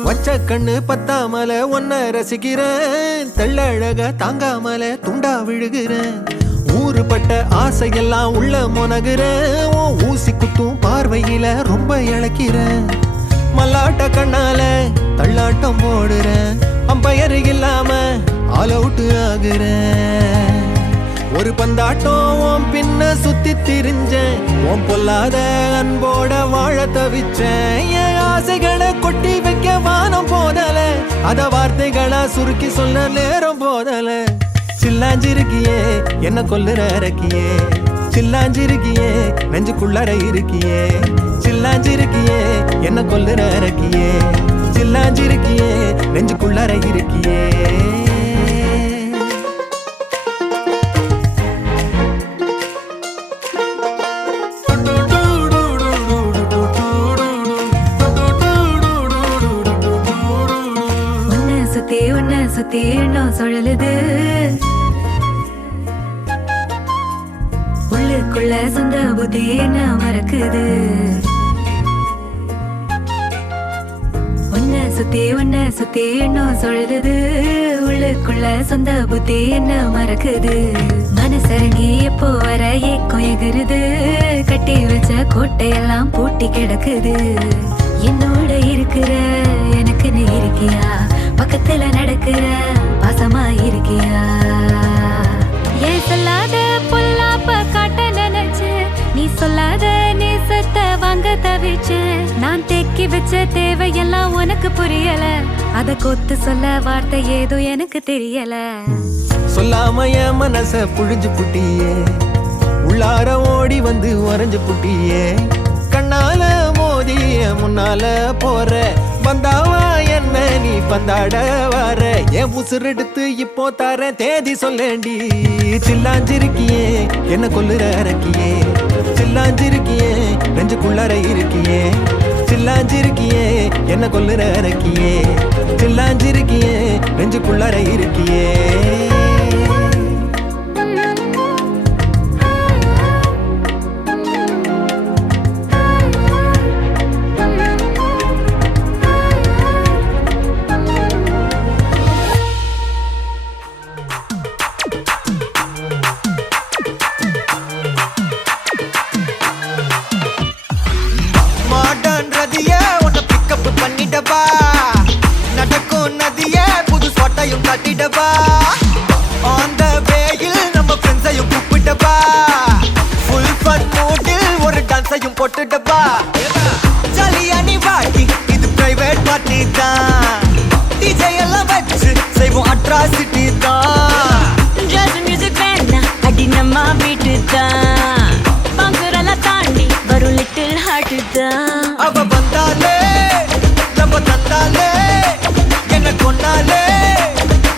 வச்ச கண்ணு பத்தாமல ஒன்ன ரசிக்கிறேன் தெள்ளழக தாங்காமல துண்டா விழுகிறேன் ஊறுபட்ட ஆசையெல்லாம் உள்ள முனகுறேன் ஊசி குத்தும் பார்வையில ரொம்ப இழக்கிறேன் மல்லாட்ட கண்ணால தள்ளாட்டம் போடுறேன் அம்பயரு இல்லாம ஆல் அவுட் ஆகுறேன் ஒரு பந்தாட்டம் உன் பின்ன சுத்தி திரிஞ்சேன் உன் பொல்லாத அன்போட வாழ தவிச்சேன் என் ஆசைகளை கொட்டி வைக்க வானம் போதல அத வார்த்தைகளா சுருக்கி சொல்ல நேரம் போதல சில்லாஞ்சிருக்கியே என்ன கொல்லுற இறக்கியே சில்லாஞ்சிருக்கியே நெஞ்சுக்குள்ளற இருக்கியே சில்லாஞ்சிருக்கியே என்ன கொல்லுற இறக்கியே சில்லாஞ்சிருக்கியே நெஞ்சுக்குள்ளற இருக்கியே சுத்தி எண்ணம் சுழலுது உள்ளுக்குள்ள சொந்த புத்தி என்ன மறக்குது உன்ன சுத்தி எண்ணம் சுழலுது உள்ளுக்குள்ள சொந்த புத்தி என்ன மறக்குது மனசரங்கி எப்போ வர ஏக்கம் எகுருது கட்டி வச்ச கோட்டையெல்லாம் பூட்டி கிடக்குது என்னோட இருக்கிற எனக்கு நீ இருக்கியா பக்கத்துல நடக்கிற பாசமா இருக்கியா ஏன் சொல்லாத பொல்லாப்ப காட்ட நினைச்சு நீ சொல்லாத நேச பாசத்தை வாங்க தவிச்சேன். நான் தேக்கி வச்ச தேவையெல்லாம் உனக்கு புரியல. அத கொத்து சொல்ல வார்த்தை ஏதோ எனக்கு தெரியல. சொல்லாம என் மனச புழிஞ்சு புட்டியே, உள்ளார ஓடி வந்து உறைஞ்சு புட்டியே. கண்ணால மோதிய முன்னால போற, வந்தாவா என்ன நீ பந்தாட வர. என் உசுர் எடுத்து இப்போ தர தேதி சொல்லேண்டி. சில்லாஞ்சிருக்கியே என்ன கொல்லுற அரக்கியே, சில்லாஞ்சிருக்கியே நெஞ்சுக்குள்ளற இருக்கியே. சில்லாஞ்சிருக்கியே என்ன கொல்லுற அரக்கியே, சில்லாஞ்சிருக்கியே நெஞ்சுக்குள்ளற இருக்கியே. பண்ணிடவா நடக்கும் நதிய புது ஸ்பாட்டையும் கட்டிடவா. ஆன் த வேயில் நம்ம ஃப்ரெண்ட்ஸையும் கூப்பிடவா. ஃபுல் ஃபன் மூடில் ஒரு டான்ஸையும் போட்டுடவா. ஜாலியா நீ வாட்டி இது பிரைவேட் பார்ட்டி தான். டிஜே எல்லாம் வச்சு செய்வோம் அட்ராசிட்டி தான். ஜாஸ் மியூசிக் வேணா அடி நம்ம வீட்டு தான். பங்குரெல்லாம் தாண்டி வரும் லிட்டில் ஹார்ட் தான். அவ வந்தாலே நம்ம தந்தாலே என்ன கொண்டாலே.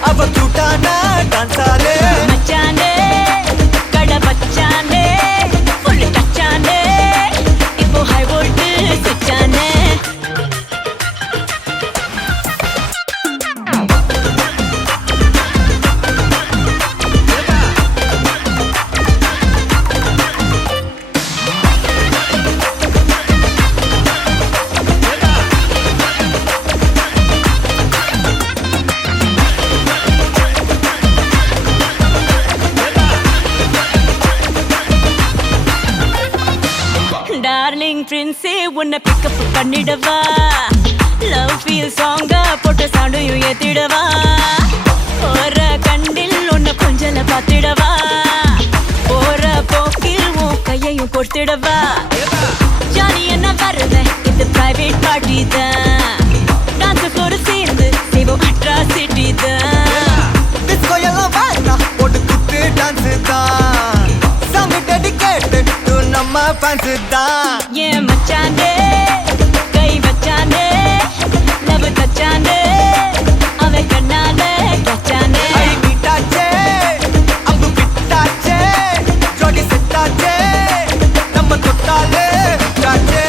அவ கூட்டானா டான்ஸாலே. மச்சானே கடை பச்சானே ஃபுல் டச்சானே இப்போ ஹை வோல்ட் சுச்சானே. டார்லிங் பிரின்ஸே உன்னை பிக்கப் பண்ணிடவா. லவ் ஃபீல் சாங்கா போட்ட சவுண்டையும் ஏத்திடவா. போற கண்டில் உன்னை கொஞ்சல பார்த்திடவா. போற போக்கில் உன் கையையும் கொடுத்திடவா. ஜாலி என்ன வருவேன் இது பிரைவேட் பார்ட்டி தான். டான்ஸ் ஃப்ளோர் சேர்ந்து செய்வோம் அட்ராசிட்டி தான். டிஸ்கோ எல்லாம் வேணா போட்டு குத்து டான்ஸ் தான். சாங் டெடிகேட்டட் டு நம்ம ஃபேன்ஸ் தான். ஏன் மச்சானே கை வச்சானே லவ் தச்சானே அவன் கண்ணால கச்சானே. ஐ மீட்டாச்சே அம்பு பிட்டாச்சே ஜோடி செட்டாச்சே நம்ம தொட்டாலே விட்டாச்சே.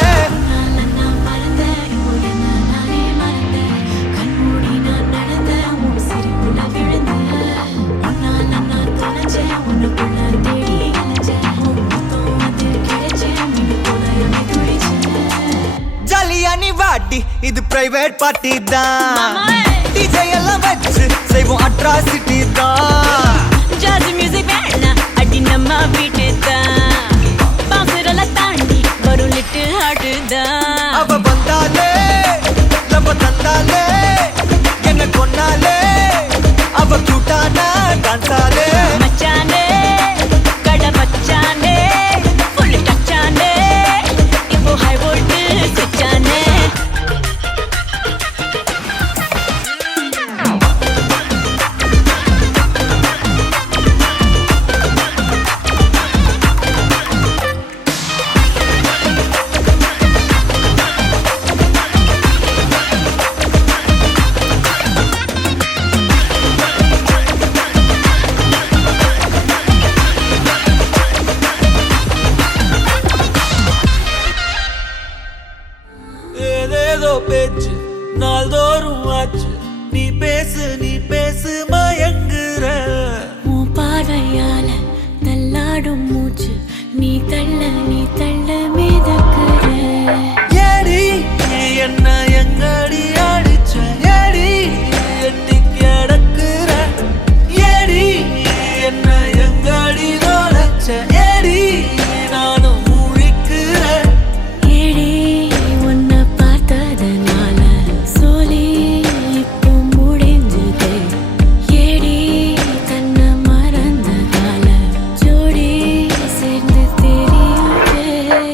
நான் மறந்தேன் உடனே நானே மறந்தேன். கண்மூடி நான் நடந்தேன் உன் சிரிப்புல விழுந்தேன். உன்னால நான் தொலைச்சேன் உன்னுக்குள்ள தேடி அலைஞ்சேன். உன் முத்தம் அது கிடைச்சேன் மின்னு போலையுமே துடிச்சேன். ஜாலியா நீ வாட்டி இது பிரைவேட் பார்ட்டி தான். மாமாய். டிஜே எல்லாம் வச்சு செய்வோம் அட்ராசிட்டி தான். ஜாஸ் மியூசிக் வேணா அடி நம்ம வீட்டு தான். பாசுரெல்லாம் தாண்டி வரும் லிட்டில் ஹார்ட் தான். அவ வந்தாலே நம்ம தந்தாலே என்ன கொண்டாலே. அவ கூட்டானா டான்ஸாலே. மச்சானே கடை பச்சானே ஃபுல் டச்சானே இப்போ ஹை வோல்ட் சுச்சானே. ஏதேதோ பேச்சு நாள்தோறும் ஆச்சு. நீ பேசு மயங்குற. உன் பார்வையால தள்ளாடும் மூச்சு நீ தள்ள மிதக்குற. ஏடி என்ன எங்கடி அடிச்ச. ஏடி எண்ணி கிடக்குற. ஏடி என்ன எங்கடி தொலைச்ச. ஏடி நானும் முழிக்கிறேன். ஏடி உன்னை பார்த்ததனால சோலி இப்போ முடிஞ்சது. ஏடி தன்னை மறந்ததால ஜோடி சேர்ந்து தெரியுது.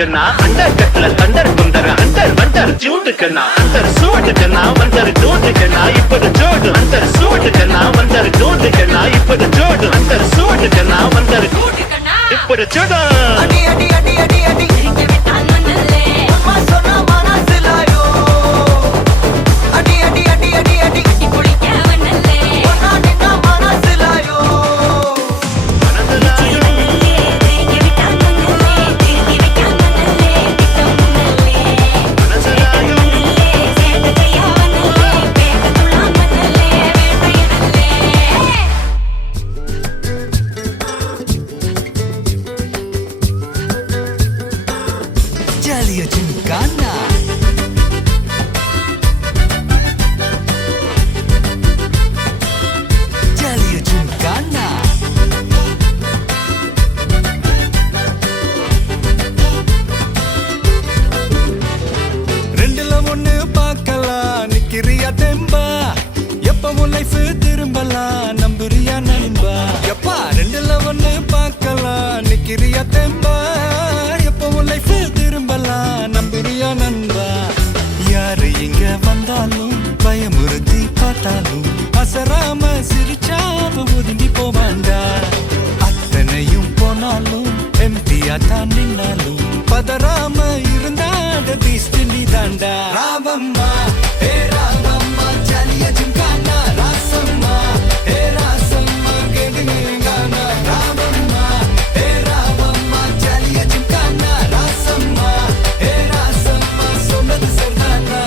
கண்ணா அண்டர் கட்ல தண்டர் குந்தர் அண்டர் வண்டர் ஜூட்டு கண்ணா அண்டர் சூட்டு கண்ணா வண்டர் ஜூட்டு கண்ணா இப்பது ஜோடு அண்டர் சூட்டு கண்ணா வண்டர் ஜூட்டு கண்ணா இப்பது ஜோடு அண்டர் சூட்டு கண்ணா வண்டர் இப்பது ஜோடு அடி அடி அடி அடி அடி இங்க விட்டான் மண்ணல்லே அம்மா சொன்னா மனசிலாயோ அடி அடி அடி அடி அடி கட்டி குளிக்க வண்ணல்லே ஒன்னா நின்னா மனசிலாயோ இங்க விட்டான் மண்ணல்லே திருப்பி வைக்கான் மண்ணல்லே விட்டம் மண்ணல்லே சேர்த்து கையா வண்ணல்லே பேக்க துளான் மண்ணல்லே வேட்டையனல்லே ஜாலியா ஜிம்கானா ஜாலியா ஜிம்கானா ரெண்டுல ஒண்ணு பார்க்கலாம் நிக்கிறியா தெம்பா எப்பவும் லைஃப் திரும்பலாம் நம்புறியா நண்பா எப்பா ரெண்டுல ஒண்ணு பார்க்கலாம் நிக்கிறியா தெம்பா எப்பவும் லைஃப் திரும்பலாம் நம்புறியா நண்பா யாரு இங்க வந்தாலும் பயமுறுத்தி பார்த்தாலும் அசராம சிரிச்சாவ ஒதுங்கி போவாண்டா அத்தனையும் போனாலும் எம்டியா தான் நின்னாலும் பதறாம இருந்தாட பீஸ்ட் நீ தாண்டா ராவம்மா ஏ ராவம்மா ஜாலியா ஜிம்கானா ராசம்மா ஏ ராசம்மா கேடுங்கானா ராவம்மா ஏ ராவம்மா ஜாலியா ஜிம்கானா ராசம்மா ஏ ராசம்மா சொன்னது சரிதானா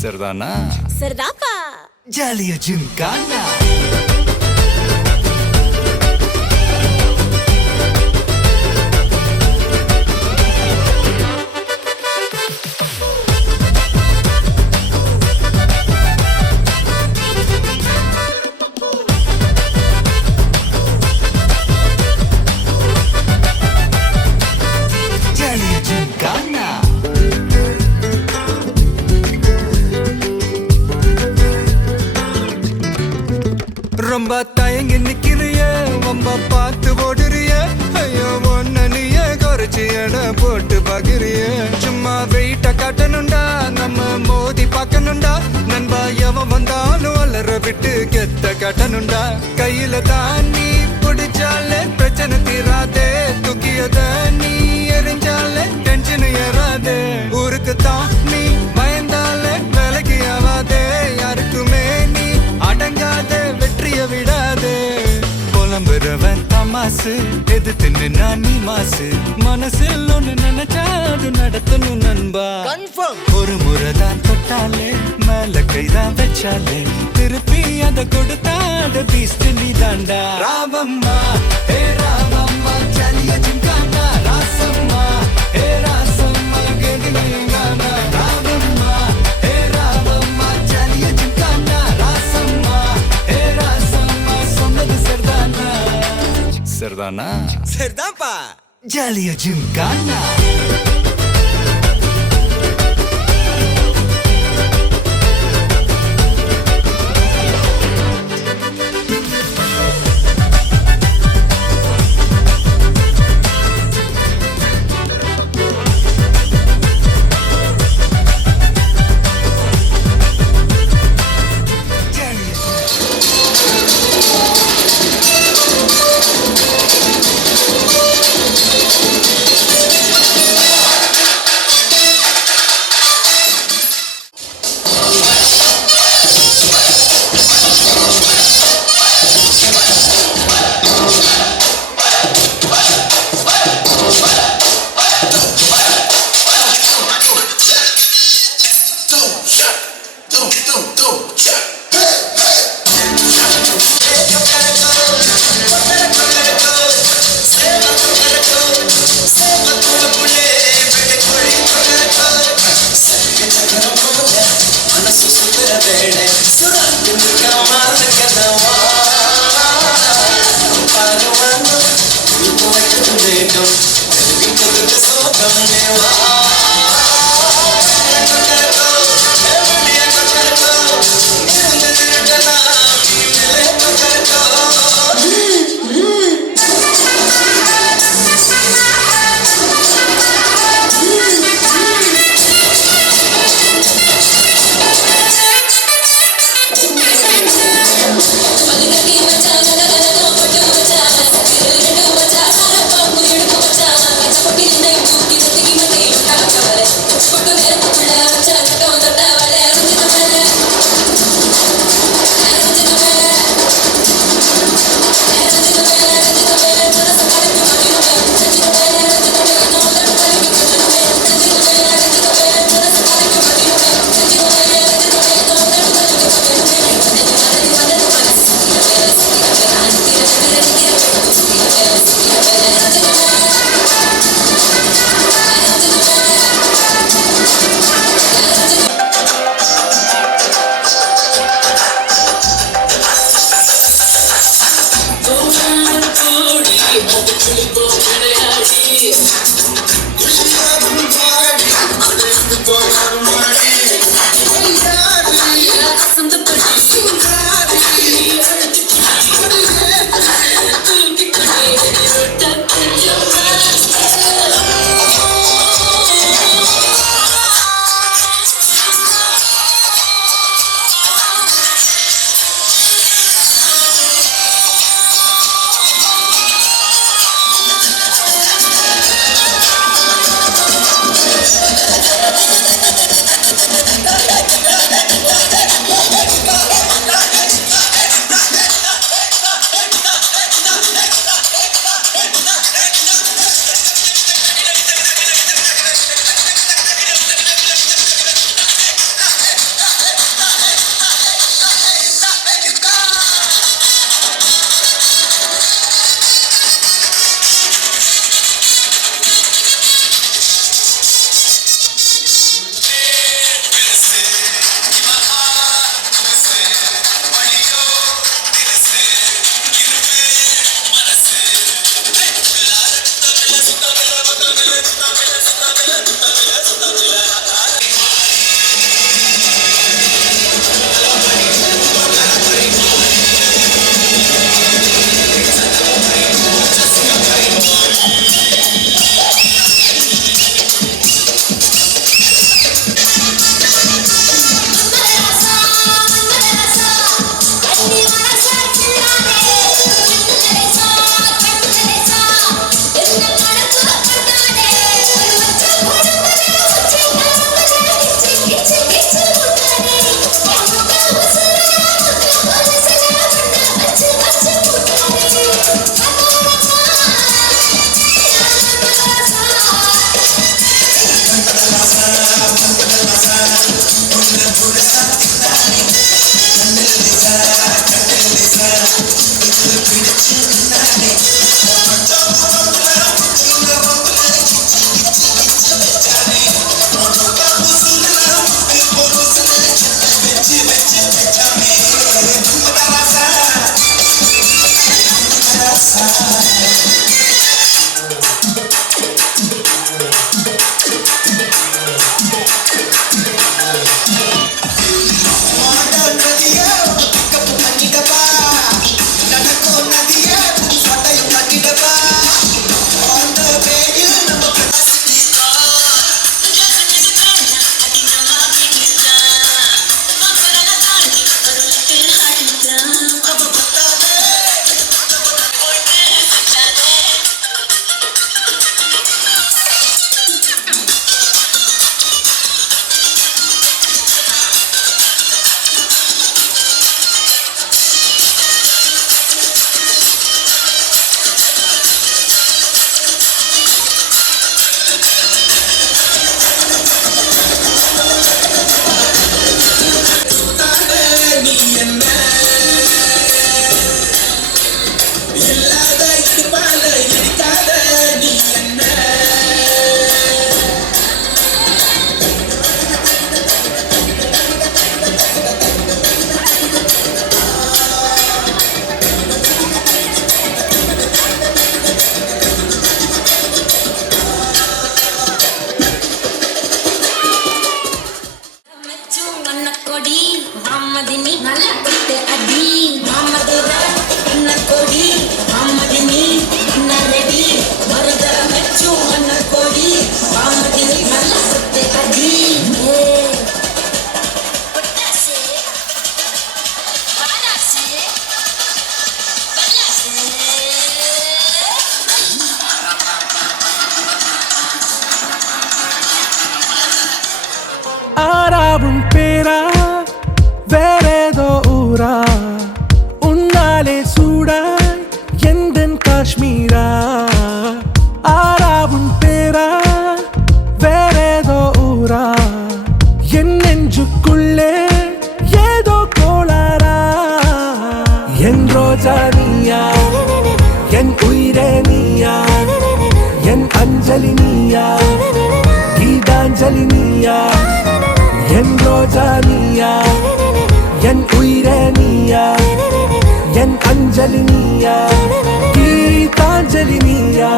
சரிதானா சரிதாப்பா ஜாலியா ஜிம்கானா ஜாலியா ஜிம்கானா ரொம்ப தயங்கி நிக்கிறிய ரொம்ப பார்த்து ஓடுறிய ஐயோ ஒன்ன நீய குறைச்சி எடை போட்டு பாக்குறிய சும்மா வெயிட்ட காட்டணும்டா நம்ம மோதி பார்க்கணும்டா நண்பா எவன் வந்தாலும் அலற விட்டு கெத்த காட்டணும்டா கையில தான் நீ பிடிச்சாலே பிரச்சனை தீராதே தூக்கியத நீ எரிஞ்சாலே டென்ஷன் ஏறாதே ஊருக்கு தான் நீ பயந்தாலே வேலைக்கு ஆவாதே யாருக்குமே நீ அடங்காத வெற்றிய விடாதே புலம்புறவன் தமாசு எதிர்த்து நின்னா நீ மாசு மனசில் ஒண்ணு நினைச்சாது நடத்தணும் நண்பா ஒரு முறைதான் தொட்டாலே மேல கைதான் வச்சாலே திருப்பி அதை கொடுத்தாட பீஸ்ட் நீ தாண்டா ராவம்மா ஏ ராவம்மா ஜாலியா ஜிம்கானா ராசம்மா ஏ ராசம்மா கேடுங்கானா ராவம்மா ஏ ராவம்மா ஜாலியா ஜிம்கானா ராசம்மா ஏ ராசம்மா சொன்னது சரிதானா சரிதானா சரிதான்ப்பா ஜாலியா ஜிம்கானா ஆறாவும் பேரா வேறேதோ ஊரா உன்னாலே சூடாய் எந்தன் காஷ்மீரா ஆறாவும் பேரா வேறேதோ ஊரா என் நெஞ்சுக்குள்ளே ஏதோ கோளாரா என் ரோஜா நீயா என் உயிரே நீயா என் அஞ்சலி நீயா கீதாஞ்சலி நீயா என் ரோஜா நீயா என் உயிரே நீயா என் அஞ்சலி நீயா கீதாஞ்சலி நீயா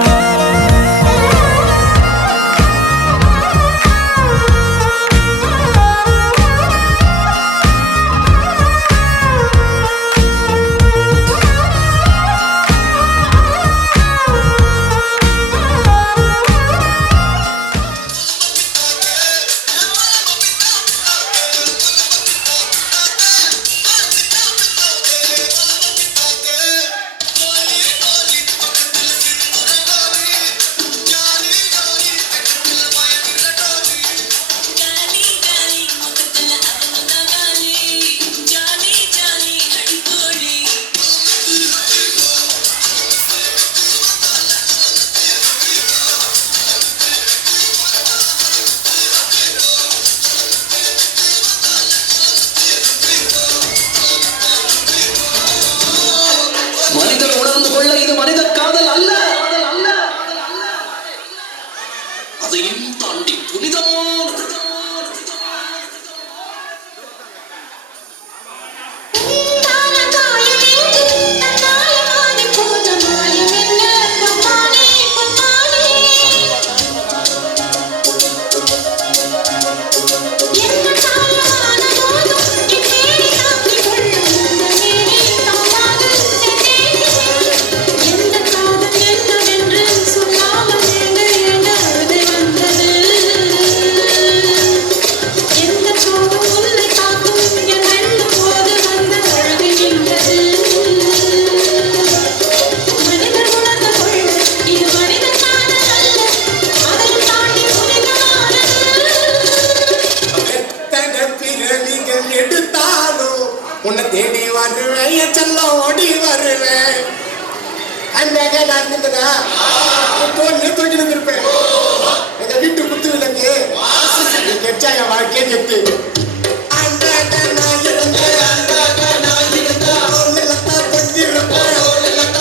மனிதர் உணர்ந்து கொள்ள இது மனித காதல் அல்ல, அதையும் தாண்டி புனிதமானது. உன்னை தேடி வருவேன் என் செல்லம் ஓடி வருவேன் அன்பாக நான் இருந்ததா தோல்ல தூக்கி இருந்திருப்பேன் எங்க வீட்டு குத்து விளக்கு கெச்சா என் வாழ்க்கையே கெட்டு அன்பாக நான் இருந்தேன் தோல்ல கொஞ்சிருப்பேன்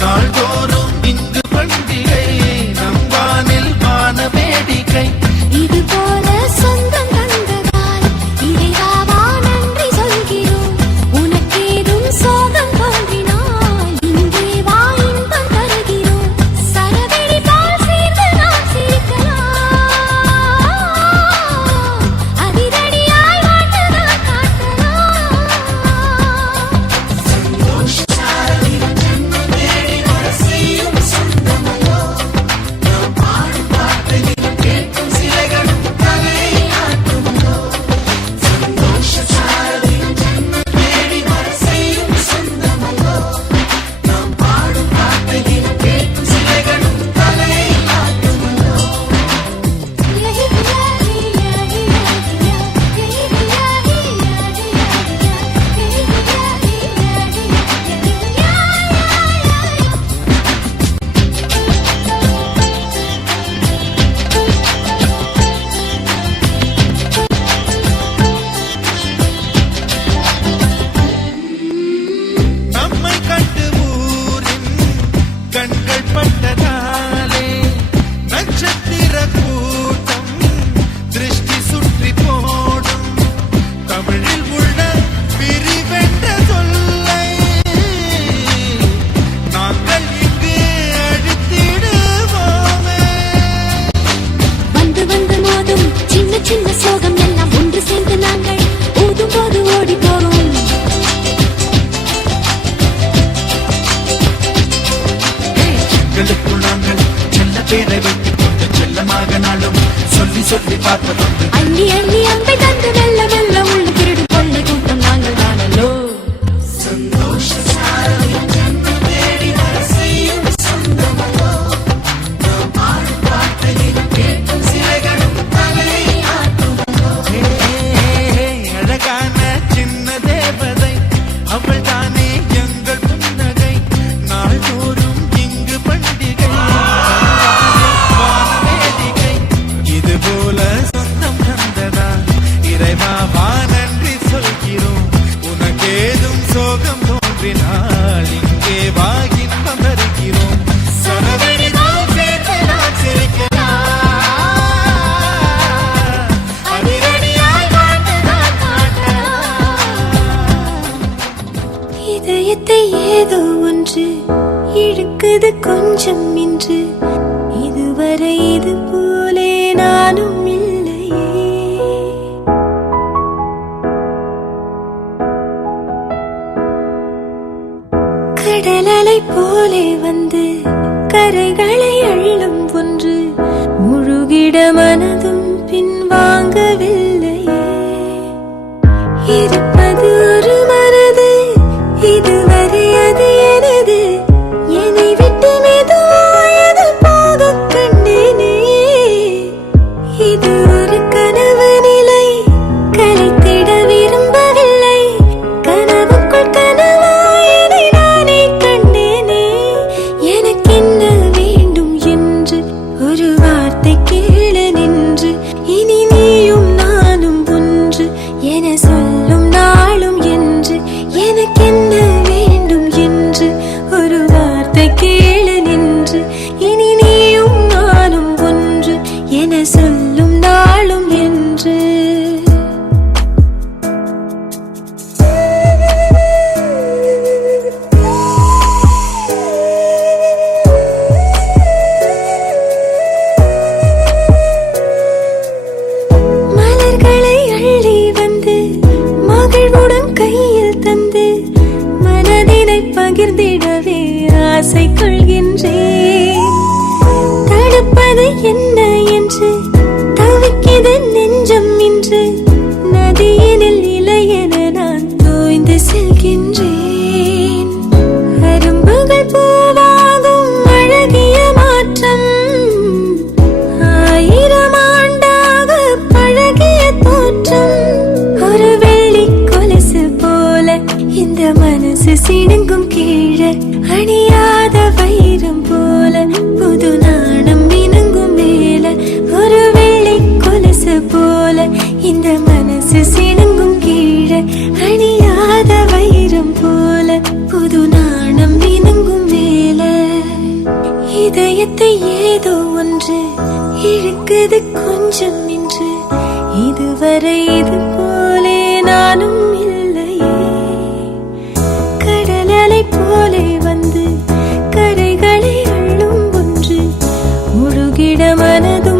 நாள்தோறும் இங்கு பண்டிகை நம் வானில் கொஞ்சம் இன்று இதுவரை இது போலே நானும் இல்லையே. கடலலை போலே வந்து கரைகளை அள்ளும் ஒன்று முழுகிட மனதும் பின்வாங்கவில்லையே. இருப்பது ஒரு மனது, இதுவரை அது எனது. என்னை விட்டு மெதுவாயது போக கண்டேனே. இது ஒரு கனவு நிலை, கலைத்திட விரும்பவில்லை. கனவுக்குள் கனவாயதை நானே கண்டேனே. எனக்கென்ன வேண்டும் என்று ஒரு வார்த்தை கேள நின்று, இனி நீயும் நானும் ஒன்று என சொல்லும் நாளும் என்று. எனக்கென்ன வேண்டும் என்று ஒரு வார்த்தை கேள நின்று, இனி நீயும் நானும் ஒன்று என சொல்லும் நாளும் என்று. மலர்களை அள்ளி வந்து மகிழ்வுடன் கையில் தந்து மனதினை பகிர்ந்திடவே ஆசை கொள்கின்றேன். தடுப்பது என்ன என்று தவிக்கிது நெஞ்சம் இன்று. நதியினில் இலையென நான் தோய்ந்து செல்கின்றேன். அரும்புகள் பூவாகும் அழகிய மாற்றம், ஆயிரம் ஆண்டாக பழகிய தோற்றம். ஒரு வெள்ளி கொலுசு போல இந்த மனசு சிணுங்கும் கீழே, அணியாத வைரம் போல புது நாணம் மினுங்கும் மேல. ஒரு வெள்ளி கொலுசு போல இந்த மனசு சிணுங்கும் கீழே, அணியாத வைரம் போல புது நாணம் மினுங்கும் மேல. இதயத்தை ஏதோ ஒன்று இழுக்குது கொஞ்சம் இன்று, இதுவரை இது போலே நானும் இல்லையே. கடலலை போலே வந்து கரைகளை அள்ளும் ஒன்று முழுகிட மனதும்